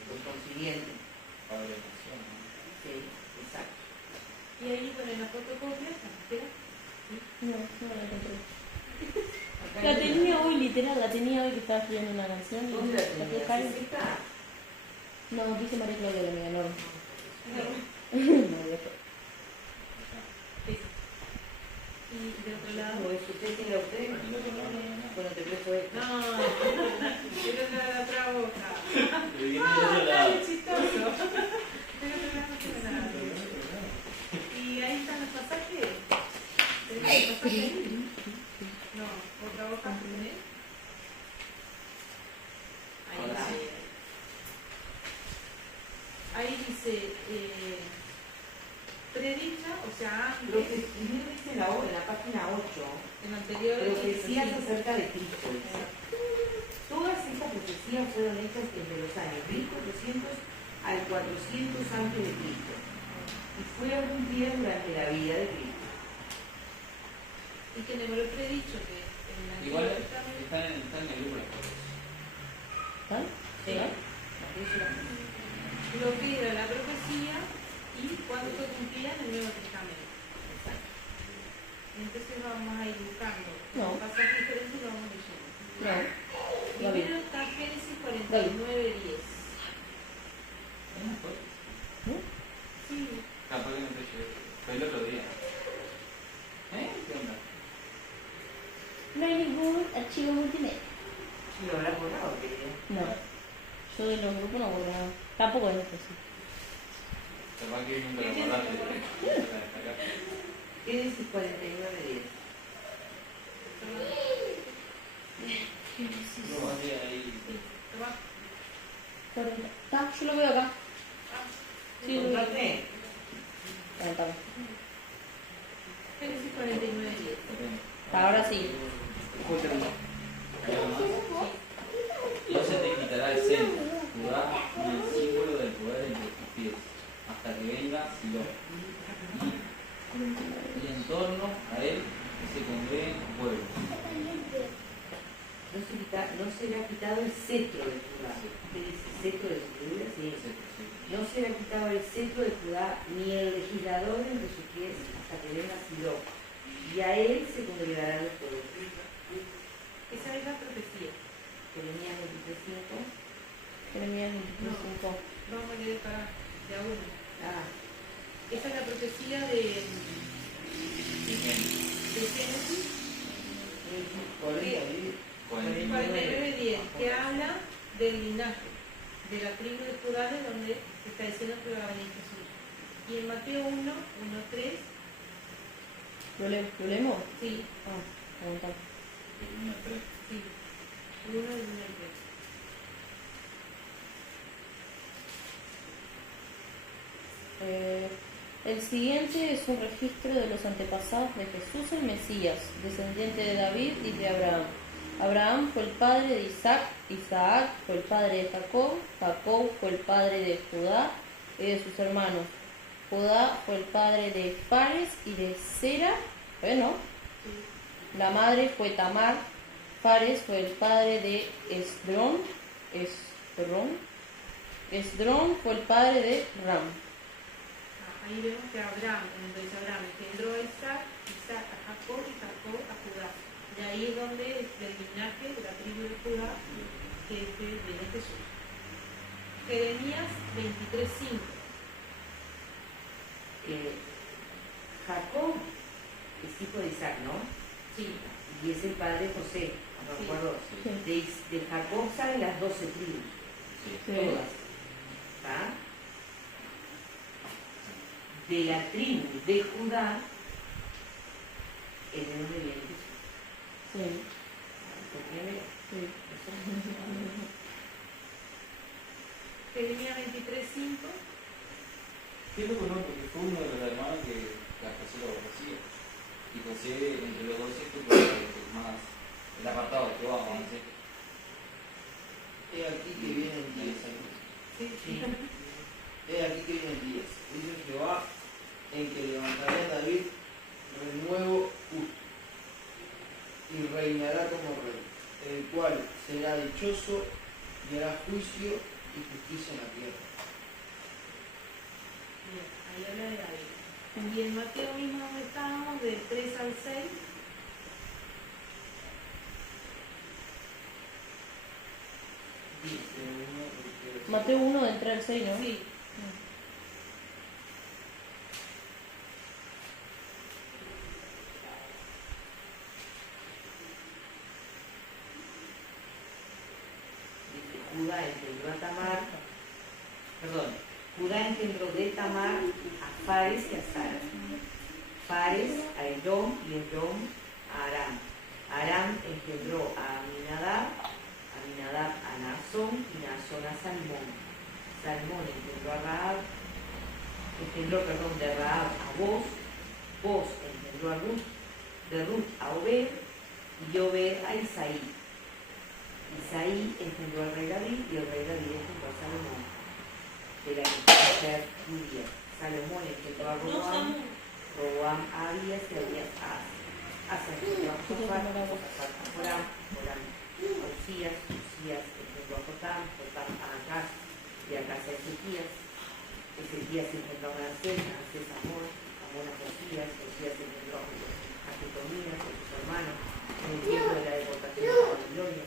Por consiguiente. Padre de nación, ¿no? Sí, exacto. Y ahí, bueno, en la fotocopia, ¿qué? No la encontré. La tenía hoy, literal, la tenía hoy que estaba escribiendo una canción. Y ¿Dónde la tenías? Jaime. ¿Es esta? No, dice María Claudia, la amiga, no. Y de otro lado. ¿O es usted tiene la usted? Bueno, te presto esto. No, quiero entrar a la otra boca. Pero viene Ah, de otro está lado. bien chistoso. Pero otro lado no tiene nada. Y ahí están los pasajes. ¿Tenés los pasajes? No, otra boca tenés. Ahí Ahora está. sí. Ahí dice predicha, o sea, Lo que antes, escribió dice en la página 8, en anterior. profecías acerca de Cristo. Todas estas profecías fueron hechas entre los años 1400 al 400 antes de Cristo y fueron cumplidas durante la vida de Cristo. Y tenemos lo predicho que en el Igual Antiguo Testamento. están en el libro. ¿Ah? Sí. Lo que era la profecía y y cuándo fue cumplida en el Nuevo Testamento. Exacto. Entonces vamos a ir buscando No. pasajes diferentes y lo vamos leyendo. No. David. Primero está Génesis 49:10. Sí, Capaz que no te llevé. Fue el otro día. ¿Qué onda? No hay ningún archivo multimedia. Y lo habrás borrado, querido. No. Yo de los grupos no borro nada. Tampoco es eso. Capaz que nunca lo guardaste. La descargaste. Génesis 49:10. Lo mandé ahí. toma. 40. Está, yo lo veo acá. Sí, lo veo. ¿Encontraste? Ah, está. Génesis 49:10. Ahora sí. No se te quitará el centro, Judá, ni el símbolo del poder entre tus pies, hasta que venga Silo. Y en torno a él se congreguen pueblos. No será quitado el cetro de Judá. ¿Qué dice? ¿Cetro de su Biblia? Sí. No será quitado el cetro de Judá, ni el legislador entre sus pies, hasta que venga Silo. Y a él se congregarán los pueblos. Esa es la profecía. Jeremías 23:5. Jeremías 25. Vamos a leer para de a uno. Ah, Esa es la profecía de Génesis 49:10, que habla del linaje, de la tribu de Judá, de donde se está diciendo que va a venir Jesús. Y en Mateo 1:3, ¿Lo leemos? sí, Pregunta. sí, 1 y 1 y 3. El siguiente es un registro de los antepasados de Jesús el Mesías, descendiente de David y de Abraham. Abraham fue el padre de Isaac, Isaac fue el padre de Jacob, Jacob fue el padre de Judá y de sus hermanos. Judá fue el padre de Fares y de Sera, bueno, la madre fue Tamar. Fares fue el padre de Esdrón, Esdrón fue el padre de Ram. Ahí vemos que Abraham engendró a Isaac, Isaac a Jacob y Jacob a Judá. Y ahí es donde el linaje de la tribu de Judá, que es de viene Jesús. Jeremías 23:5. Jacob es hijo de Isaac, ¿no? Sí, Y es el padre de José, no me Sí. acuerdo. De Jacob salen las 12 tribus, Sí. todas. ¿Está? De la tribu de Judá es de donde viene Jesús. Sí, ¿Entiendes? sí. Jeremías 23:5. Qué loco, ¿no? Porque fue uno de los hermanos que la José lo conocía. Y José, entre los 12, fue el más, el apartado que vamos a decir. He aquí que vienen días. Sí, sí. He aquí que vienen días. Dice Jehová, en que levantaré a David renuevo justo y reinará como rey, el cual será dichoso y hará juicio y justicia en la tierra. Bien, ahí habla de David. Y en Mateo mismo donde estábamos, del 3 al 6, Mateo 1 del 3 al 6, ¿no? sí, Judá engendró a Tamar, perdón, Judá engendró de Tamar a Fares y a Sara. Fares a Edom y Edom a Aram. Aram engendró a Aminadab, Aminadab a Naasón y Naasón a Salmón. Salmón engendró a Rahab, de Rahab a Boz, Boz engendró a Ruth, de Ruth a Obed y Obed a Isaí. Isaí engendró al rey David y el rey David engendró a Salomón, de la mujer judía. Salomón engendró a Roboam, Roboam a Abías y Abías a Asa. Engendró a Josafat, Josafat a Joram, Joram a Usías, Usías engendró a Jotam, Jotam a Acaz y Acaz a Ezequías. Ezequías engendró a Manasés, Manasés a Amón, Amón a Josías, Josías engendró a Jeconías, a sus hermanos, en el tiempo de la deportación de Babilonia.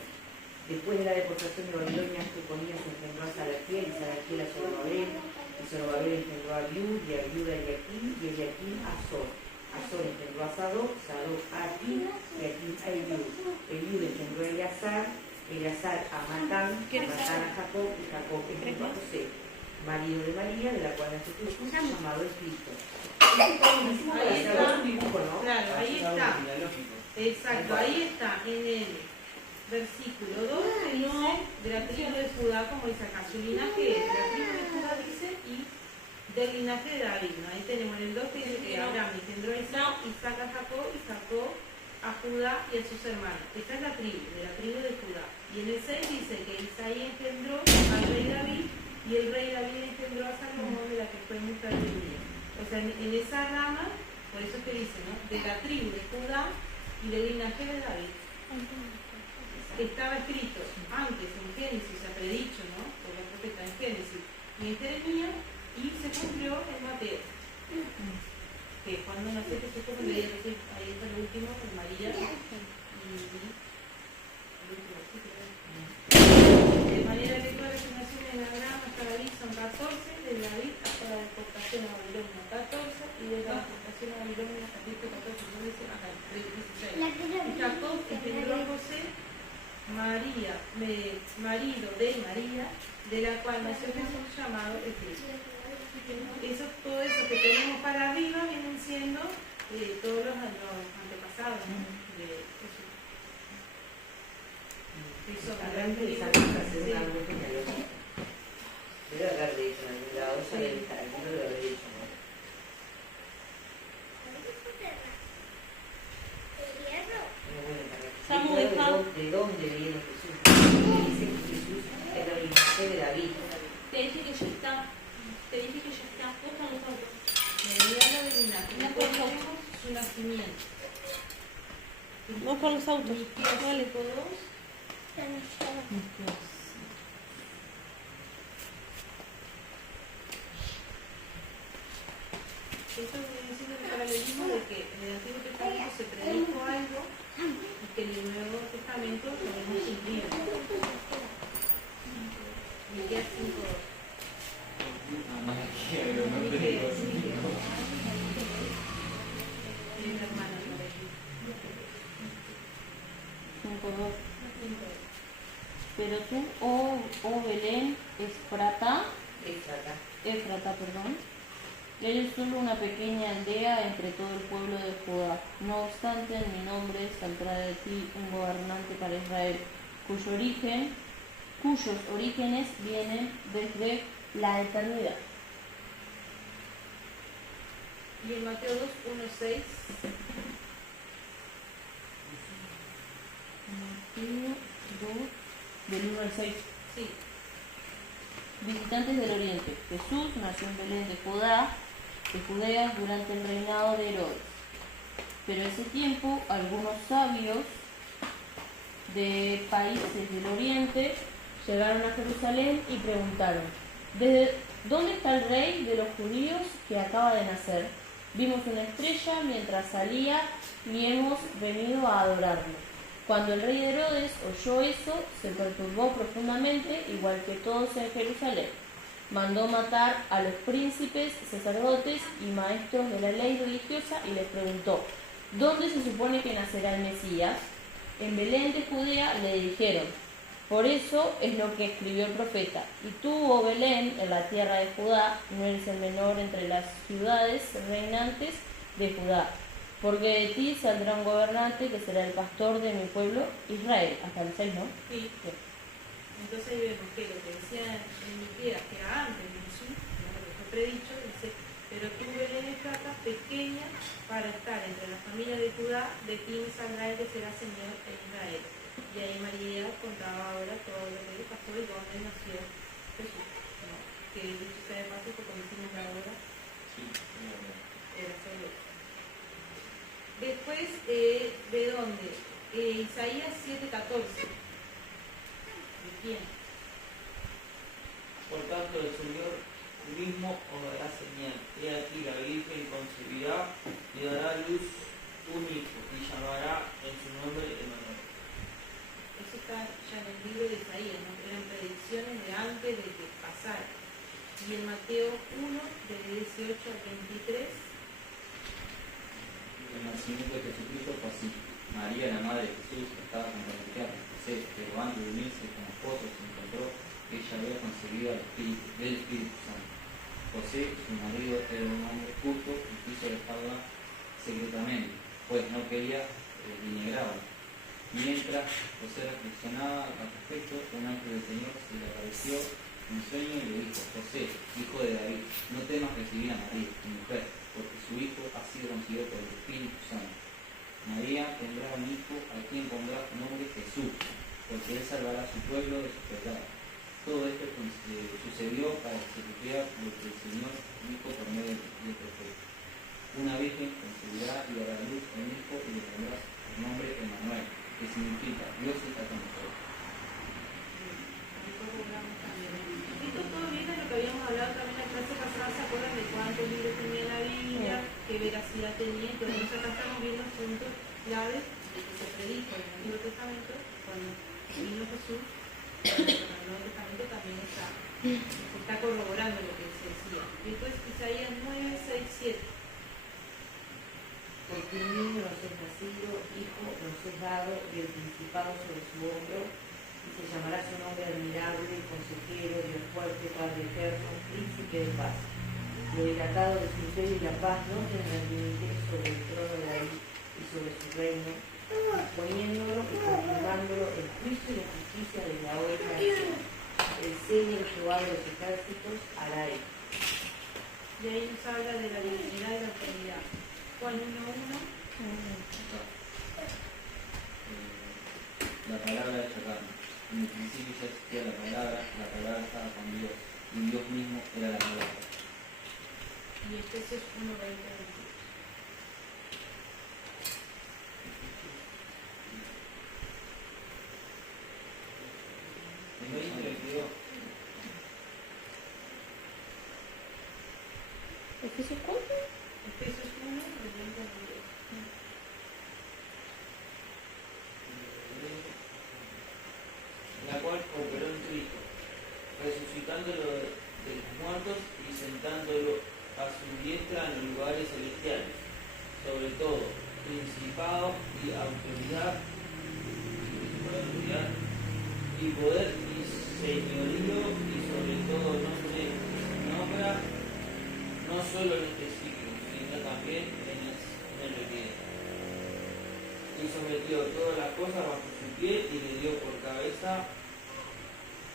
Después de la deportación de Babilonia, Jeconías engendró a Salatiel, y Salatiel a Zorobabel, y Zorobabel engendró a Abiud, y Abiud a Eliaquim, y Eliaquim a Azor. Azor engendró a Sadoc, Sadoc a Akim, y Akim a Eliud. Eliud engendró a Eleazar, Eleazar a Matán, Matán a Jacob, y Jacob engendró a José, marido de María, de la cual nació Jesús, llamado el Cristo. Ahí está. Un dibujo, ¿no? Claro, ahí está. Genealógico. Exacto, ahí está, en el versículo 2 se dice de la tribu de Judá, como dice acá, su linaje es de la tribu de Judá, dice, y del linaje de David, ¿no? Ahí tenemos en el 2 que dice que Abraham engendró a Isaac, Isaac a Jacob, y sacó a Judá y a sus hermanos. Esta es la tribu, de la tribu de Judá. Y en el 6 dice que Isaí engendró al rey David, y el rey David engendró a Salomón, de la que fue mujer de Urías. O sea, en esa rama, por eso es que dice, ¿no? De la tribu de Judá y del linaje de David. Estaba escrito antes en Génesis, se ha predicho, ¿no? Por la profeta en Génesis y en Jeremías, y se cumplió en Mateo. Que cuando nació Jesús, como leía recién, ahí está el último, con María, y el último, sí, de manera que todas las generaciones de Abraham hasta David son 14, de David hasta la deportación a Babilonia 14, y de la deportación a Babilonia hasta Cristo 14, no dice acá, 16. Y Jacob engendró a José, María, marido de María, de la cual nació Jesús llamado el Cristo. Eso, todo eso que tenemos para arriba vienen siendo todos los antepasados, ¿no? De Jesús. Eso, Acá interesante hacer un árbol genealógico. Debe haber de hecho en algún lado, ya debe estar, aquí no lo habré hecho, ¿no? Samu, ¿De deja. dónde viene Jesús? Dice que Jesús es del linaje de David. Te dije que ya está. Te dije que ya está. Busca los autos. Me habla del linaje. No Después puedo. tenemos su nacimiento. Busca los autos. Miqueas Vale. 5:2. Esto viene diciendo el paralelismo de que en el Antiguo Testamento se predijo algo y que en el Nuevo Testamento lo hemos cumplido. Miqueas 5:2. Miqueas. Tiene una hermana por ahí. 5:2. 5:2. Pero tú, oh Belén, Efrata, perdón, eres solo una pequeña aldea entre todo el pueblo de Judá. No obstante, en mi nombre saldrá de ti un gobernante para Israel, cuyos orígenes vienen desde la eternidad. Y en Mateo 2:1-6. Mateo 2, del 1 al 6. Sí. Visitantes del Oriente. Jesús nació en Belén de Judea, durante el reinado de Herodes. Pero en ese tiempo, algunos sabios de países del Oriente llegaron a Jerusalén y preguntaron: ¿desde dónde está el rey de los judíos que acaba de nacer? Vimos una estrella mientras salía y hemos venido a adorarlo. Cuando el rey de Herodes oyó eso, se perturbó profundamente, igual que todos en Jerusalén. Mandó matar a los príncipes, sacerdotes y maestros de la ley religiosa y les preguntó: ¿dónde se supone que nacerá el Mesías? En Belén de Judea, le dijeron. Por eso es lo que escribió el profeta: y tú, oh Belén, en la tierra de Judá, no eres el menor entre las ciudades reinantes de Judá, porque de ti saldrá un gobernante que será el pastor de mi pueblo Israel. Hasta el 6, ¿no? Sí. Bien. Entonces ahí vemos que lo que decía en Miqueas, que era antes de Jesús, ¿no? Lo que fue predicho, dice: pero tú, Belén Efrata, pequeña para estar entre la familia de Judá, de ti saldrá el que será Señor en Israel. Y ahí María contaba ahora todo lo que pasó y dónde nació Jesús, ¿no? Que dicho sea de paso, que cuando hicimos la hora, era solo eso. Después, ¿de dónde? Isaías 7:14. ¿De quién? Por tanto, el Señor mismo os dará señal. He aquí la Virgen concebirá y dará a luz un hijo y llamará en su nombre Emmanuel. Eso está ya en el libro de Isaías, ¿no? Eran predicciones de antes de que pasara. Y en Mateo 1, del 18 al 23, El nacimiento de Jesucristo fue así. María, la madre de Jesús, estaba comprometida con José, pero antes de unirse con esposo se encontró que ella había concebido del Espíritu Santo. José, su marido, era un hombre justo y quiso dejarla secretamente, pues no quería denegrarla. Mientras José reflexionaba al respecto, un ángel del Señor se le apareció en un sueño y le dijo: José, hijo de David, no temas recibir a María, tu mujer, porque su hijo ha sido concebido por el Espíritu Santo. María tendrá un hijo al quien pondrá su nombre Jesús, porque él salvará a su pueblo de sus pecados. Todo esto sucedió para que se cumpliera lo que el Señor dijo por medio del profeta. Una virgen concebirá y dará a luz a un hijo y le pondrá su nombre Emmanuel, que significa Dios está con nosotros. esto todo viene de lo que habíamos hablado también en la clase pasada. ¿Se acuerdan de cuántos libros tenía la Biblia? ¿Qué veracidad tenía? Entonces acá estamos viendo puntos claves de que se predijo en el Antiguo Testamento cuando vino Jesús. En el Nuevo Testamento también se está corroborando lo que se decía. Después Isaías 9, 6, 7. Porque un niño nos es nacido, hijo nos es dado, y el principado sobre su hombro, y se llamará su nombre admirable, consejero, Dios fuerte, Padre eterno, príncipe de paz. Lo dilatado de su imperio y la paz no tendrán límite sobre el trono de David y sobre su reino, poniéndolo y confirmándolo en juicio y en justicia desde ahora y para siempre. El Señor Jehová de los ejércitos hará esto. Y ahí nos habla de la divinidad y la Trinidad. Juan 1, 1. La palabra hecha carne. En el principio ya existía la palabra estaba con Dios, y Dios mismo era la palabra. Y Efesios 1, 20, 22. En 2022. ¿Efesios cuánto? Efesios 1, del 20 al 22. La cual operó en Cristo, resucitándolo de los muertos y sentándolo a su diestra en los lugares celestiales, sobre todo principado y autoridad y poder y señorío y sobre todo nombre que se nombra no solo en este siglo, sino también en el venidero. Y sometió todas las cosas bajo su pie y le dio por cabeza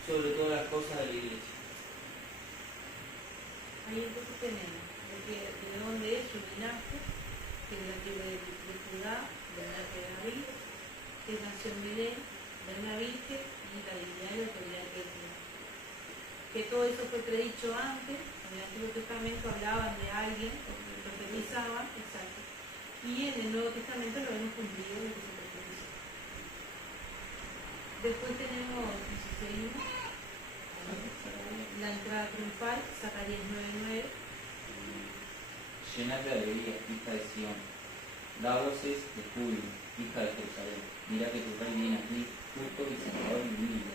sobre todas las cosas de la iglesia. Ahí entonces tenemos de dónde es su linaje, que es la tribu de Judá, del linaje de David, que nació en Belén, de una virgen, y la divinidad y la autoridad que él tiene. Que todo eso fue predicho antes, en el Antiguo Testamento hablaban de alguien, lo profetizaban, exacto. Y en el Nuevo Testamento lo hemos cumplido lo que se profetizó. Después tenemos, no sé si seguimos, la entrada triunfal, Zacarías 9:9. Llenad de alegría, hija de Sión, da voces de júbilo, hija de Jerusalén. Mira que tu rey viene aquí, justo y sentador y humilde,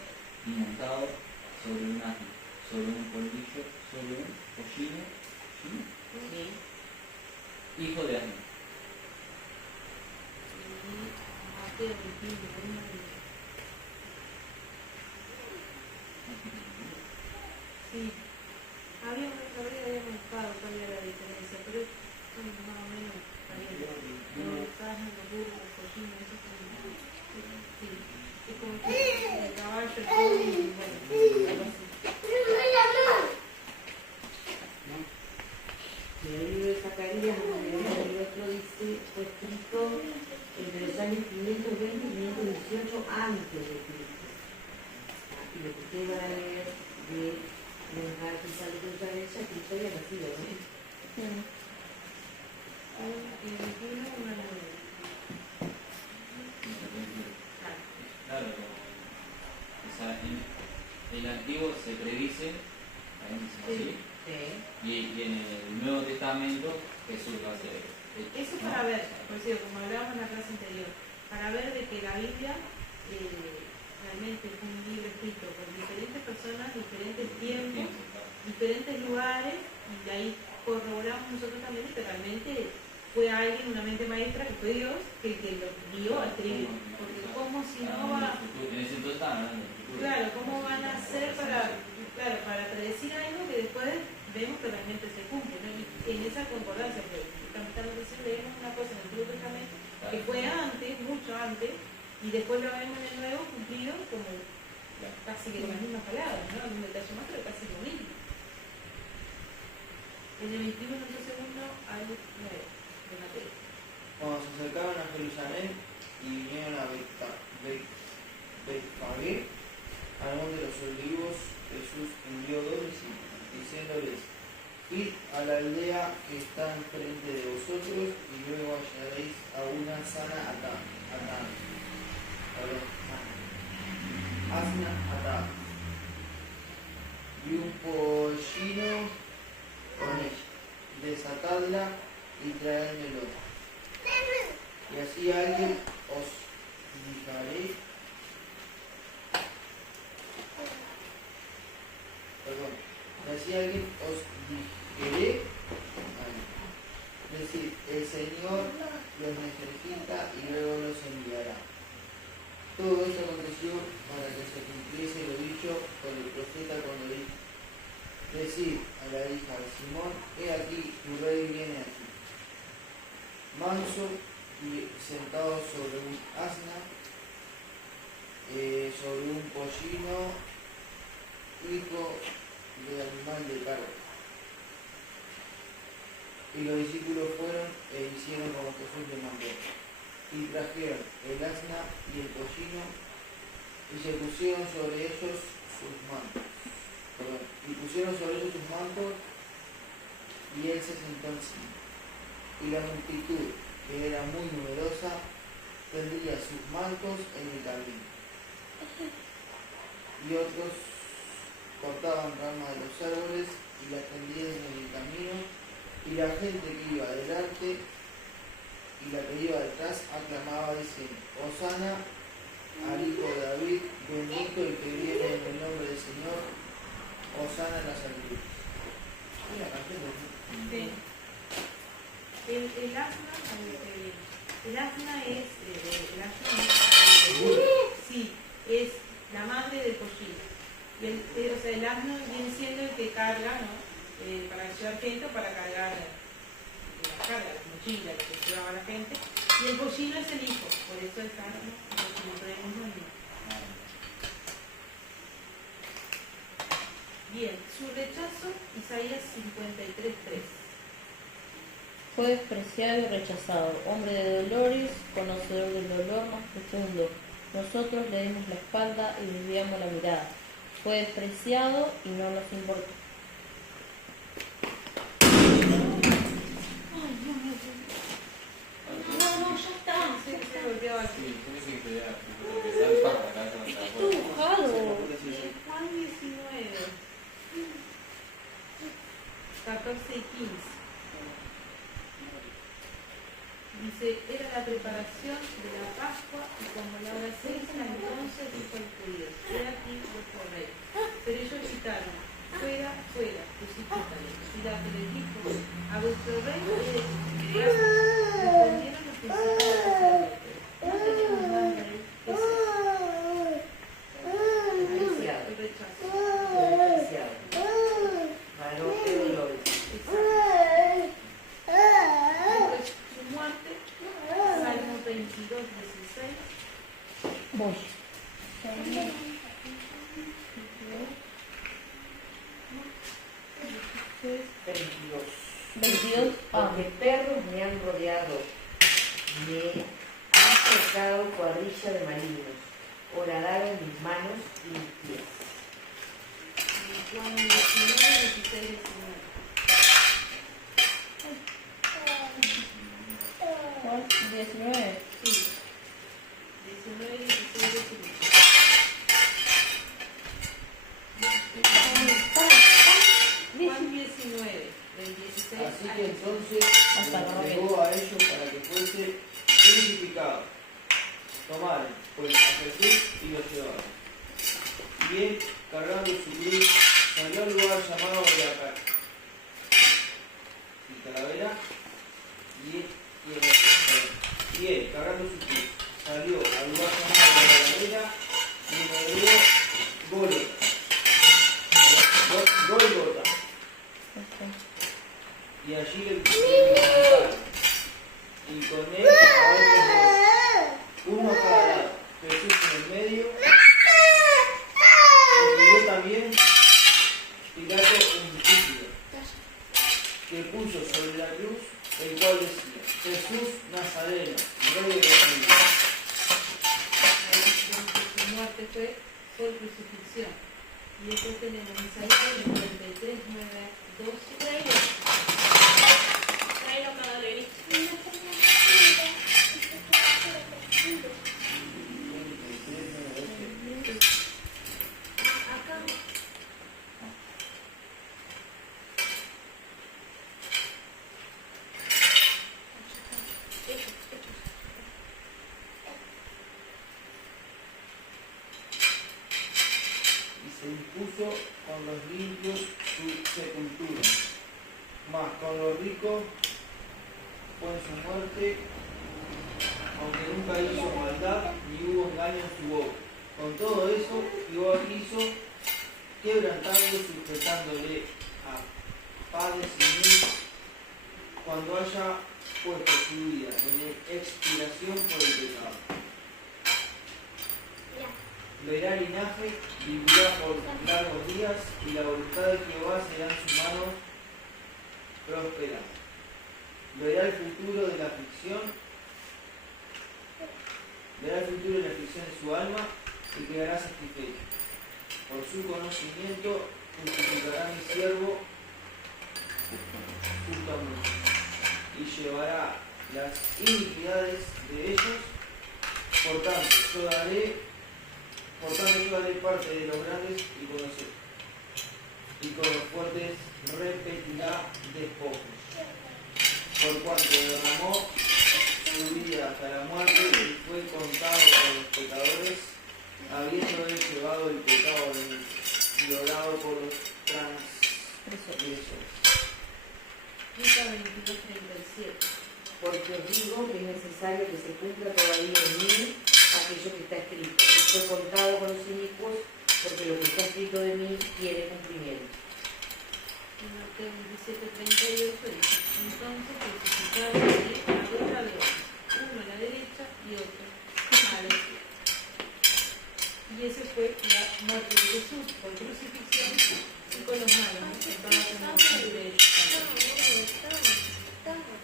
y montado sobre un asno, sobre un polvillo, sobre un pollino, hijo de asno. Mateo 21, 1. Sí, habíamos buscado cuál era la diferencia, pero más o menos los asnos, los burros, los pollinos, eso sí, es como que el caballo, el pollo, y bueno, algo así. En el libro de Zacarías, el otro dice, fue escrito entre los años 520 y 518 antes de Cristo. Y lo que ustedes van a leer de la quizá de Jerusalén, ya Cristo había nacido, ¿no? Y 21, una novela. Claro, o sea, en el antiguo se predice, también dicen así, Sí. Y en el Nuevo Testamento Jesús lo hace. Eso ¿no? para ver, por eso, como hablábamos en la clase anterior, para ver de que la Biblia realmente es un libro escrito por diferentes personas, diferentes tiempos, diferentes lugares, y de ahí corroboramos nosotros también que realmente fue alguien, una mente maestra, que fue Dios, que lo guió a escribir. Porque como si no va... En ese entonces estaban hablando del futuro. Claro, ¿cómo van a hacer para predecir algo que después vemos que realmente se cumple? ¿No? Y en esa concordancia, que estamos diciendo, leemos una cosa en el Antiguo Testamento que fue antes, mucho antes, y después lo vemos en el Nuevo cumplido como casi que con las mismas palabras, ¿no? Un detalle más, pero casi lo mismo. En el 21 segundo al 9 de Mateo. Cuando se acercaron a Jerusalén y vinieron a Betfagé, al monte de los olivos, Jesús envió dos discípulos, diciéndoles: id a la aldea que está enfrente de vosotros, y luego hallaréis a una asna atada, y un pollino con ella. Desatadla y traédmelo. Y así alguien os dijere, decir, el Señor los necesita y luego los enviará. Todo esto aconteció para que se cumpliese lo dicho por el profeta cuando dijo: decid a la hija de Simón, he aquí, tu rey viene aquí, manso y sentado sobre un asna, sobre un pollino, hijo de animal de carga. Y los discípulos fueron e hicieron como Jesús les mandó, y trajeron el asna y el pollino, y se pusieron sobre ellos sus mantos. Y él se sentó encima. Y la multitud, que era muy numerosa, tendía sus mantos en el camino. Y otros cortaban ramas de los árboles y las tendían en el camino, y la gente que iba adelante y la que iba detrás aclamaba diciendo: Hosana al Hijo de David, bendito el que viene en el nombre del Señor, Hosana en las alturas. Mira, Sí. El asna, el asna es, sí, es la madre del pollino. Y el asno viene siendo el que carga, ¿no? Para llevar gente o para cargar las cargas, las mochilas que llevaba la gente. Y el pollino es el hijo, por eso el asno, por el mismo niño. Bien, su rechazo, Isaías 53:3. Fue despreciado y rechazado, hombre de dolores, conocedor del dolor más profundo. Nosotros le dimos la espalda y desviamos la mirada. Fue despreciado y no nos importó. No, ya está. Se volvió aquí. Sí, tienes que crear, porque sabes para acá, Estoy enojado. Juan 19, 14 y 15. Dice, era la preparación de la Pascua y como la hora sexta, entonces dijo el judío: he aquí vuestro rey. Pero ellos gritaron: fuera, fuera, crucifícale. Pilato les dijo: a vuestro rey respondieron los principales sacerdotes: no tenemos más rey que Despreciado. el rechazo. Despreciado. Varón de dolores. Su muerte, Salmo 22:16. Voy. 22. 22. Porque perros me han rodeado, me han cercado cuadrilla de malignos, horadaron mis manos y mis pies. Juan 19:16-19. Juan 19. Sí. 19:16-19. Juan 19, entonces Hasta lo la entregó a ellos para que fuese crucificado. Tomaron pues a Jesús y lo llevaron. Y él, cargando su cruz, salió al lugar llamado Beatar. Y calavera, y él, cargando su cruz, salió al lugar llamado Calavera y en hebreo Gólgota. Y allí le crucificaron. Y con él a otros dos, uno a cada lado, Jesús en el medio. Escribió también Pilato un título que puso sobre la cruz, el cual decía: Jesús Nazareno, Rey de los Judíos. Su muerte fue por crucifixión. Y después tenemos Isaías 53, 9, 12. Tráelo para la iglesia. Se impuso con los limpios su sepultura, mas con los ricos fue en su muerte, aunque nunca hizo maldad ni hubo engaño en su boca. Con todo eso, Jehová quiso, quebrantando y sujetándole a padecimiento cuando haya puesto su vida en expiración por el pecado. Verá linaje, vivirá por largos días, y la voluntad de Jehová será en su mano próspera. Verá el futuro de la aflicción, de su alma, y quedará satisfecho. Por su conocimiento justificará mi siervo justamente, y llevará las iniquidades de ellos. Por tanto, yo daré parte de los grandes y con los fuertes repetirá despojos. Por cuanto derramó su vida hasta la muerte y fue contado por los pecadores, habiendo él llevado el pecado de mí y orado por los transgresores. Lucas 22, 37. Porque os digo que es necesario que se cumpla todavía en mí aquello que está escrito. Y fue contado con los inicuos, porque lo que está escrito de mí tiene cumplimiento. En Mateo 27, 38 dice: Entonces crucificaron a dos ladrones, uno a la derecha y otro a la izquierda. Y esa fue la muerte de Jesús por crucifixión y con los malos, estaba con los libres.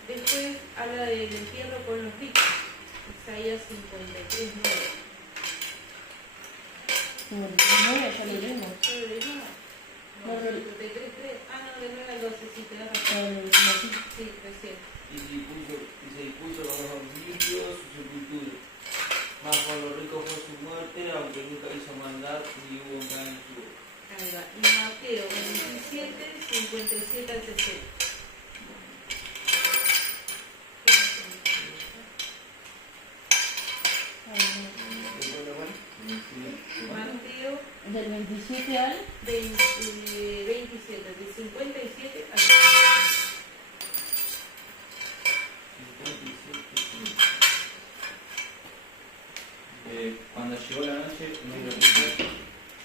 Después habla del entierro con los ricos. Isaías 53, 9. 59, ya lo leímos. No, 53, 3. Ah, no, de 9 al 12, sí, te da razón. Ya lo leímos aquí. Sí, recién. Y se impuso con los limpios su sepultura. Mas con los ricos fue su muerte, aunque nunca hizo maldad ni hubo engaño en su boca. Ahí va. Y Mateo 27, 57 al 60. Mateo Del 27 al 27, de 57 al 60. Cuando llegó la noche, uno de los hijos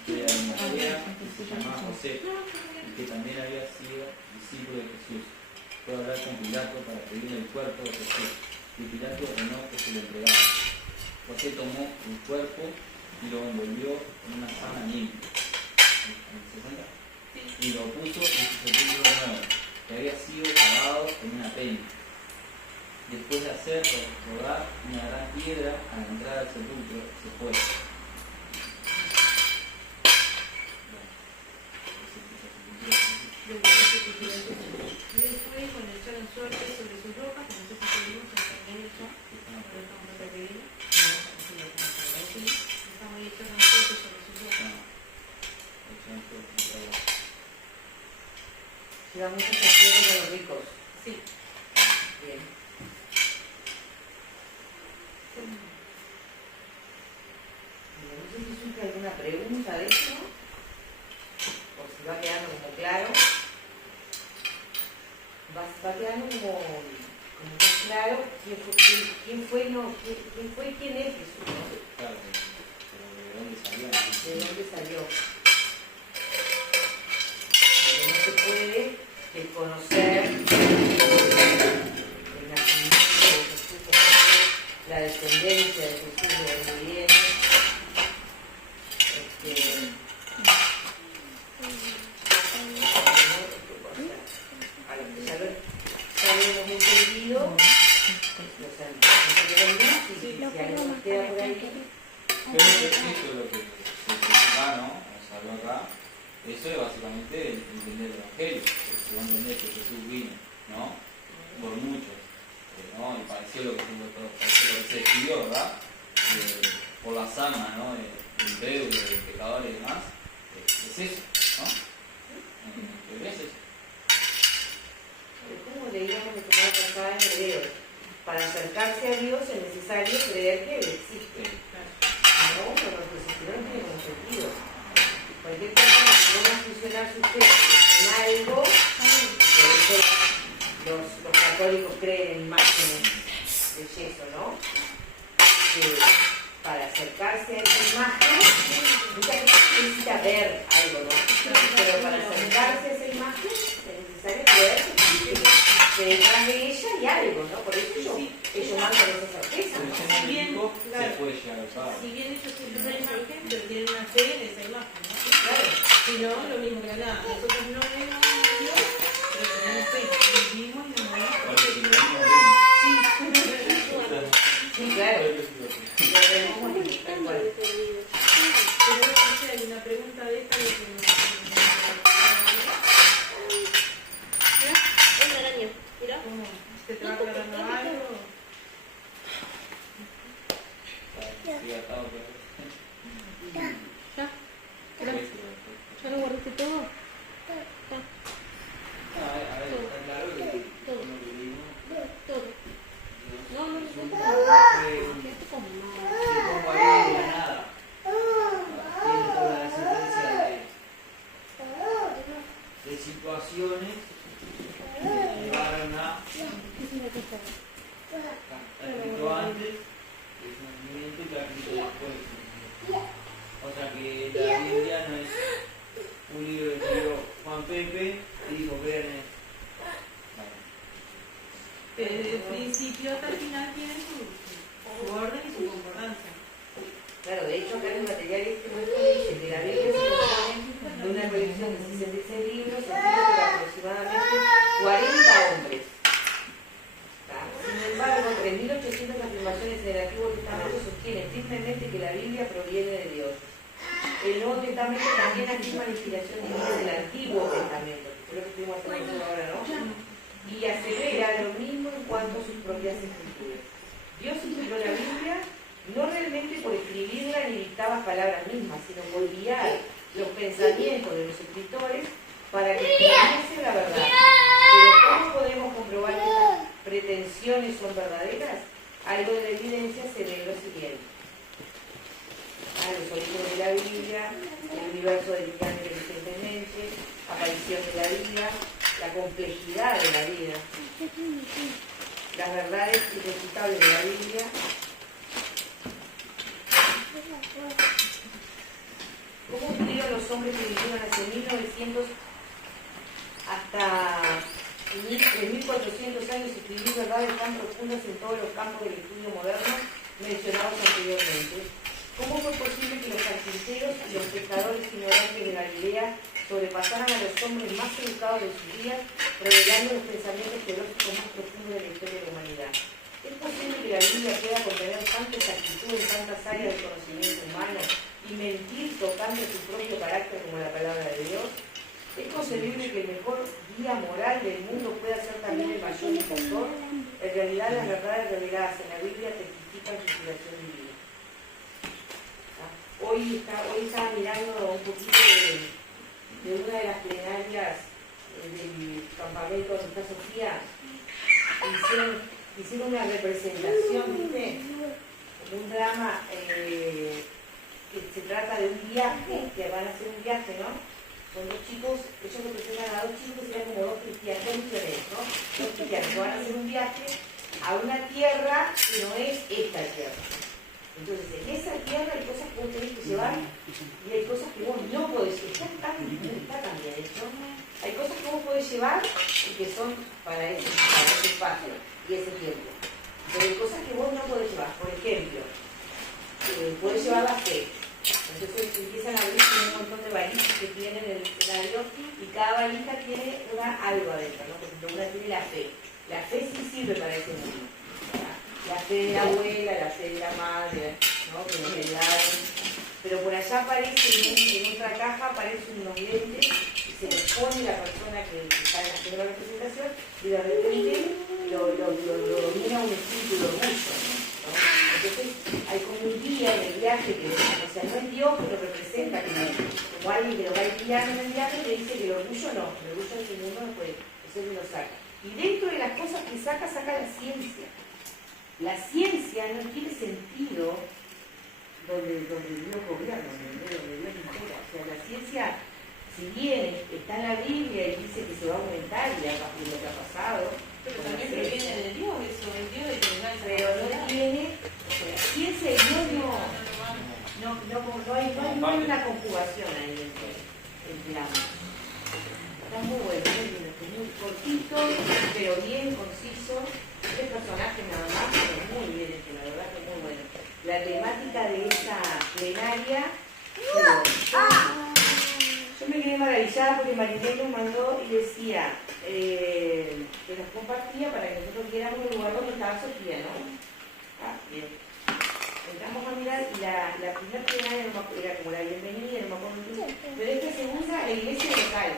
de Arimatea, que se llamaba José, y que también había sido discípulo de Jesús, fue a hablar con Pilato para pedirle el cuerpo de Jesús, y Pilato ordenó que se lo entregara. José tomó el cuerpo y lo envolvió en una sábana limpia, ¿en 60? Y lo puso en su sepulcro nuevo, que había sido cavado en una peña. Después de hacer rodar una gran piedra a la entrada del sepulcro, se fue. Y después, bueno, echaron suerte sobre sus ropas, que no sé si tuvimos en el ya, pero estamos acá que viene. Sí, estamos ahí, echaron suerte sobre sus ropas. Llegamos a entierro con los ricos. Sí. Bien. No sé si surge alguna pregunta de eso, o si va quedando como claro. Va quedando como más claro quién fue y quién es Jesús, ¿no? Claro, pero ¿de dónde salió? ¿De dónde salió? Porque no se puede desconocer el nacimiento de Jesús, la descendencia de Jesús, de donde viene. A los que ya lo hemos entendido, si algo nos queda por ahí. Pero eso es lo que se pregunta acá, ¿no? O sea, lo acá. Eso es básicamente entender el Evangelio. Se va a entender que Jesús vino, ¿no? Por muchos, ¿no? Y pareció lo que se escribió, ¿verdad? Por las almas, ¿no? De incrédulos, de pecadores y demás. Es eso, ¿no? Es eso. ¿Cómo leíamos de tomar pasada en hebreo? Para acercarse a Dios es necesario creer que Él existe. No, pero si no, no tiene ningún sentido. Cualquier persona que no va a funcionar su fe en algo, por eso los católicos creen en imágenes de yeso, ¿no? Para acercarse a esa imagen, mucha gente necesita ver algo, ¿no? Pero para acercarse a esa imagen es necesario creer que detrás de ella hay algo, ¿no? Por eso ellos mandan esa certeza, ¿no? Si bien, Se puede llegar al Padre. si bien ellos tienen una imagen, pero tienen una fe en esa imagen, ¿no? Claro. Si no, lo mismo que acá. Nosotros no vemos a Dios, pero tenemos fe. Vivimos y nos movemos. Si no, no Sí, claro. Lo vemos tal cual. Pero no sé, hay una pregunta de esta de que Una araña, mira. ¿cómo? ¿Se te va aclarando algo? Ya. ¿Ya lo guardaste todo? Todo. Quédate con mamá. Se pongo ahí de la nada. Tiene toda la secuencia de situaciones que llevaron a está escrito antes, que es un movimiento, y está escrito después. O sea que la Biblia no es un libro que escribió Juan Pepe y dijo creer en esto. Desde el principio hasta el final tienen su orden y su concordancia. Claro, de hecho acá en el material este nuestro dice que la Biblia se compone de una colección de 66 libros escritos por aproximadamente 40 hombres. Sin embargo, 3.800 afirmaciones en el Antiguo Testamento sostienen firmemente que la Biblia proviene de Dios. El Nuevo Testamento también afirma la inspiración divina del Antiguo Testamento, que es lo que estuvimos hablando ahora, ¿no? Y asevera lo mismo en cuanto a sus propias escrituras. Dios inspiró la Biblia no realmente por escribirla ni dictaba palabras mismas, sino por guiar los pensamientos de los escritores para que expresen la verdad. Pero ¿cómo podemos comprobar que estas pretensiones son verdaderas? Algo de la evidencia se ve en lo siguiente. Los orígenes de la Biblia, el universo del que cambia inteligentemente, aparición de la vida, la complejidad de la vida, las verdades irrefutables de la Biblia, cómo pudieron los hombres que vivieron hace 1900 hasta 3.400 años escribir verdades tan profundas en todos los campos del estudio moderno mencionados anteriormente? ¿Cómo fue posible que los carpinteros y los pescadores ignorantes de Galilea sobrepasaran a los hombres más educados de sus días, revelando los pensamientos teológicos más profundos de la historia de la humanidad? ¿Es posible que la Biblia pueda contener tanta exactitud en tantas áreas del conocimiento humano y mentir tocando su propio carácter como la palabra de Dios? ¿Es concebible que el mejor guía moral del mundo pueda ser también el mayor impostor? En realidad, las verdades reveladas en la Biblia testifican su inspiración divina. Hoy estaba mirando un poquito de una de las plenarias del campamento de Santa Sofía hicieron una representación, ¿viste? Un drama que se trata de un viaje, que van a hacer un viaje, ¿no? Son dos chicos, ellos representan a dos chicos que serían como dos cristianos, dos misioneros, ¿no? Dos cristianos que van a hacer un viaje a una tierra que no es esta tierra. Entonces, en esa tierra hay cosas que vos tenés que llevar y hay cosas que vos no podés llevar. Está tan bien hecho. Hay cosas que vos podés llevar y que son para ese espacio y ese tiempo. Pero hay cosas que vos no podés llevar. Por ejemplo, podés llevar la fe. Entonces empiezan a abrir un montón de valijas que tienen en el escenario y cada valija tiene algo adentro, ¿no? Por ejemplo, una tiene la fe. La fe sí sirve para ese mundo. La fe de la abuela, la fe de la madre, ¿no? Que nos heredaron. Pero por allá aparece, en otra caja, aparecen unos lentes y se les pone la persona que está haciendo la representación y de repente lo domina un espíritu de orgullo, ¿no? Entonces hay como un guía en el viaje que, o sea, no es Dios, pero representa como alguien que lo va guiando en el viaje que dice que el orgullo no, el orgullo de ese mundo no puede, eso él lo saca. Y dentro de las cosas que saca la ciencia. La ciencia no tiene sentido donde Dios gobierna, donde Dios impera. O sea, la ciencia, si bien está en la Biblia y dice que se va a aumentar y lo que ha pasado, Pero también proviene de Dios, eso, el Dios de que nos da esa pero no capacidad. tiene, o sea, la ciencia y Dios no hay una conjugación ahí entre ambos. Está muy bueno, muy cortito, pero bien conciso. 3 personajes nada más, pero muy bien hecho, la verdad que muy bueno. La temática de esa plenaria, yo me quedé maravillada porque Marinés nos mandó y decía que nos compartía para que nosotros viéramos el lugar donde estaba Sofía, ¿no? Ah, bien. Entramos a mirar y la primera plenaria no me acuerdo, era como la bienvenida, no me acuerdo mucho, pero esta segunda, la iglesia local.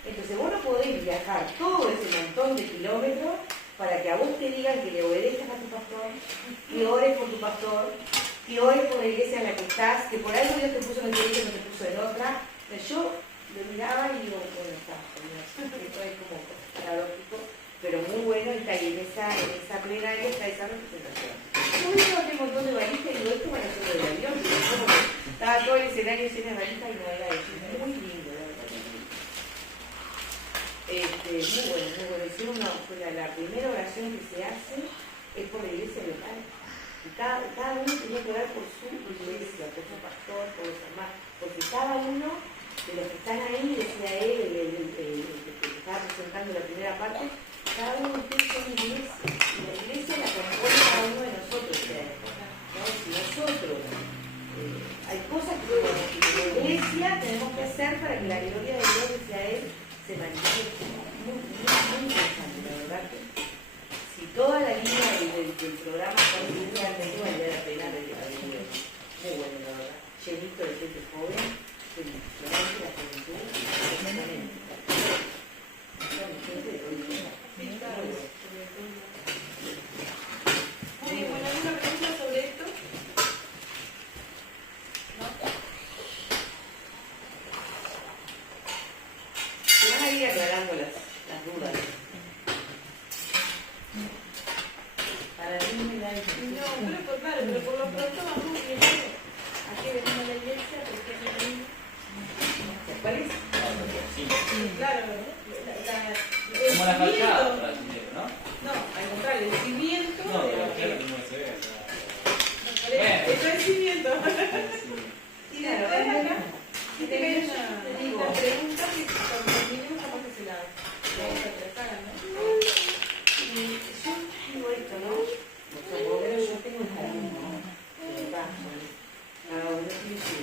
Entonces vos no podés viajar todo ese montón de kilómetros para que a vos te digan que le obedezcas a tu pastor, que ores por tu pastor, que ores por la iglesia en la que estás, que por algo Dios te puso en el iglesia y no te puso en otra. Pero yo lo miraba y digo, bueno, está, esto es como paradójico, pero muy bueno, y en esa plenaria está esa representación. Yo veo que un montón de valijas y digo, esto van a ser del avión, estaba todo el escenario lleno de valijas y no era eso. Muy lindo, la verdad. Muy bueno. Hicieron la primera oración que se hace es por la iglesia local. Y cada uno tenía que orar por su iglesia, por su pastor, por los hermanos, porque cada uno de los que están ahí, decía él, el que estaba presentando la primera parte, cada uno de ustedes son iglesia. Y la iglesia la compone cada uno de nosotros. ¿No? Si nosotros hay cosas que como iglesia tenemos que hacer para que la gloria de Dios, decía él, se manifiesta. Muy interesante, la verdad que si toda la línea del programa está realmente valdría la pena de Dios. Muy bueno, la verdad. Llenito de gente joven, que realmente la juventud, exactamente. Gente de hoy. Sí, claro. Muy bien, bueno, ¿alguna pregunta sobre esto? ¿No? Se van a ir aclarando las dudas. Para mí me da impresión. No, pero por lo pronto vamos viendo a qué venimos de la iglesia, por qué venimos. ¿Cuál es? Sí. Claro, el Como la fachada, cimiento. por así decirlo, ¿no? No, al contrario, el cimiento No, de pero lo que claro, no se ve, o sea. Eso es el cimiento. Sí. Y después acá, si te ven digo. una pregunta que cuando terminemos capaz que se la vamos a tratar, ¿no? Y yo digo esto, ¿no? O sea, por lo menos yo tengo un camino, ¿no? Cada uno tiene su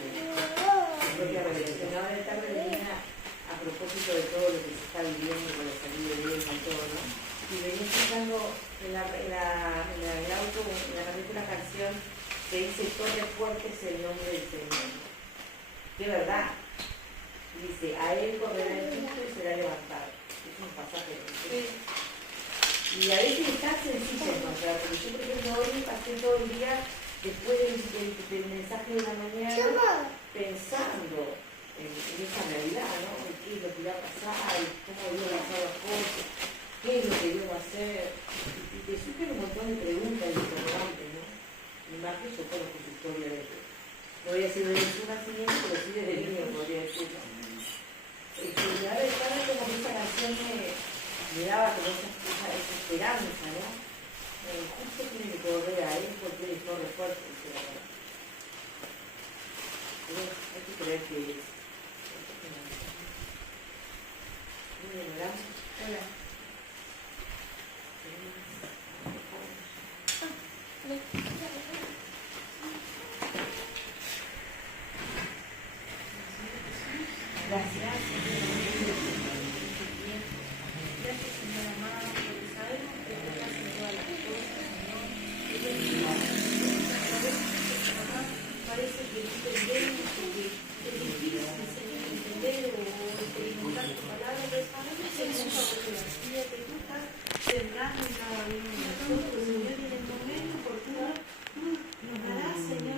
propia revelación. Ahora de tarde venía a propósito de todo lo que se está viviendo con la salida de Dios y todo, ¿no? Y venía escuchando en el auto, en la carretera, una canción que dice: "Torre fuerte es el nombre del Señor". De verdad. Dice: "A él correrá el justo y será levantado". Es un pasaje de Sí. y a veces es tan sencillo encontrar, porque yo por ejemplo hoy pasé todo el día después del mensaje de la mañana pensando en esa realidad, ¿no? En qué es lo que iba a pasar, y cómo iban a pasar las cosas. ¿Qué es lo que debo hacer? Y te surgen un montón de preguntas interrogantes, ¿no? Y más que yo conozco su historia de eso. No voy a decir desde su nacimiento, pero sí desde niño, podría decirlo. Ahora estaba como que esa canción me daba como esa esperanza, ¿no? Justo tiene que correr a él.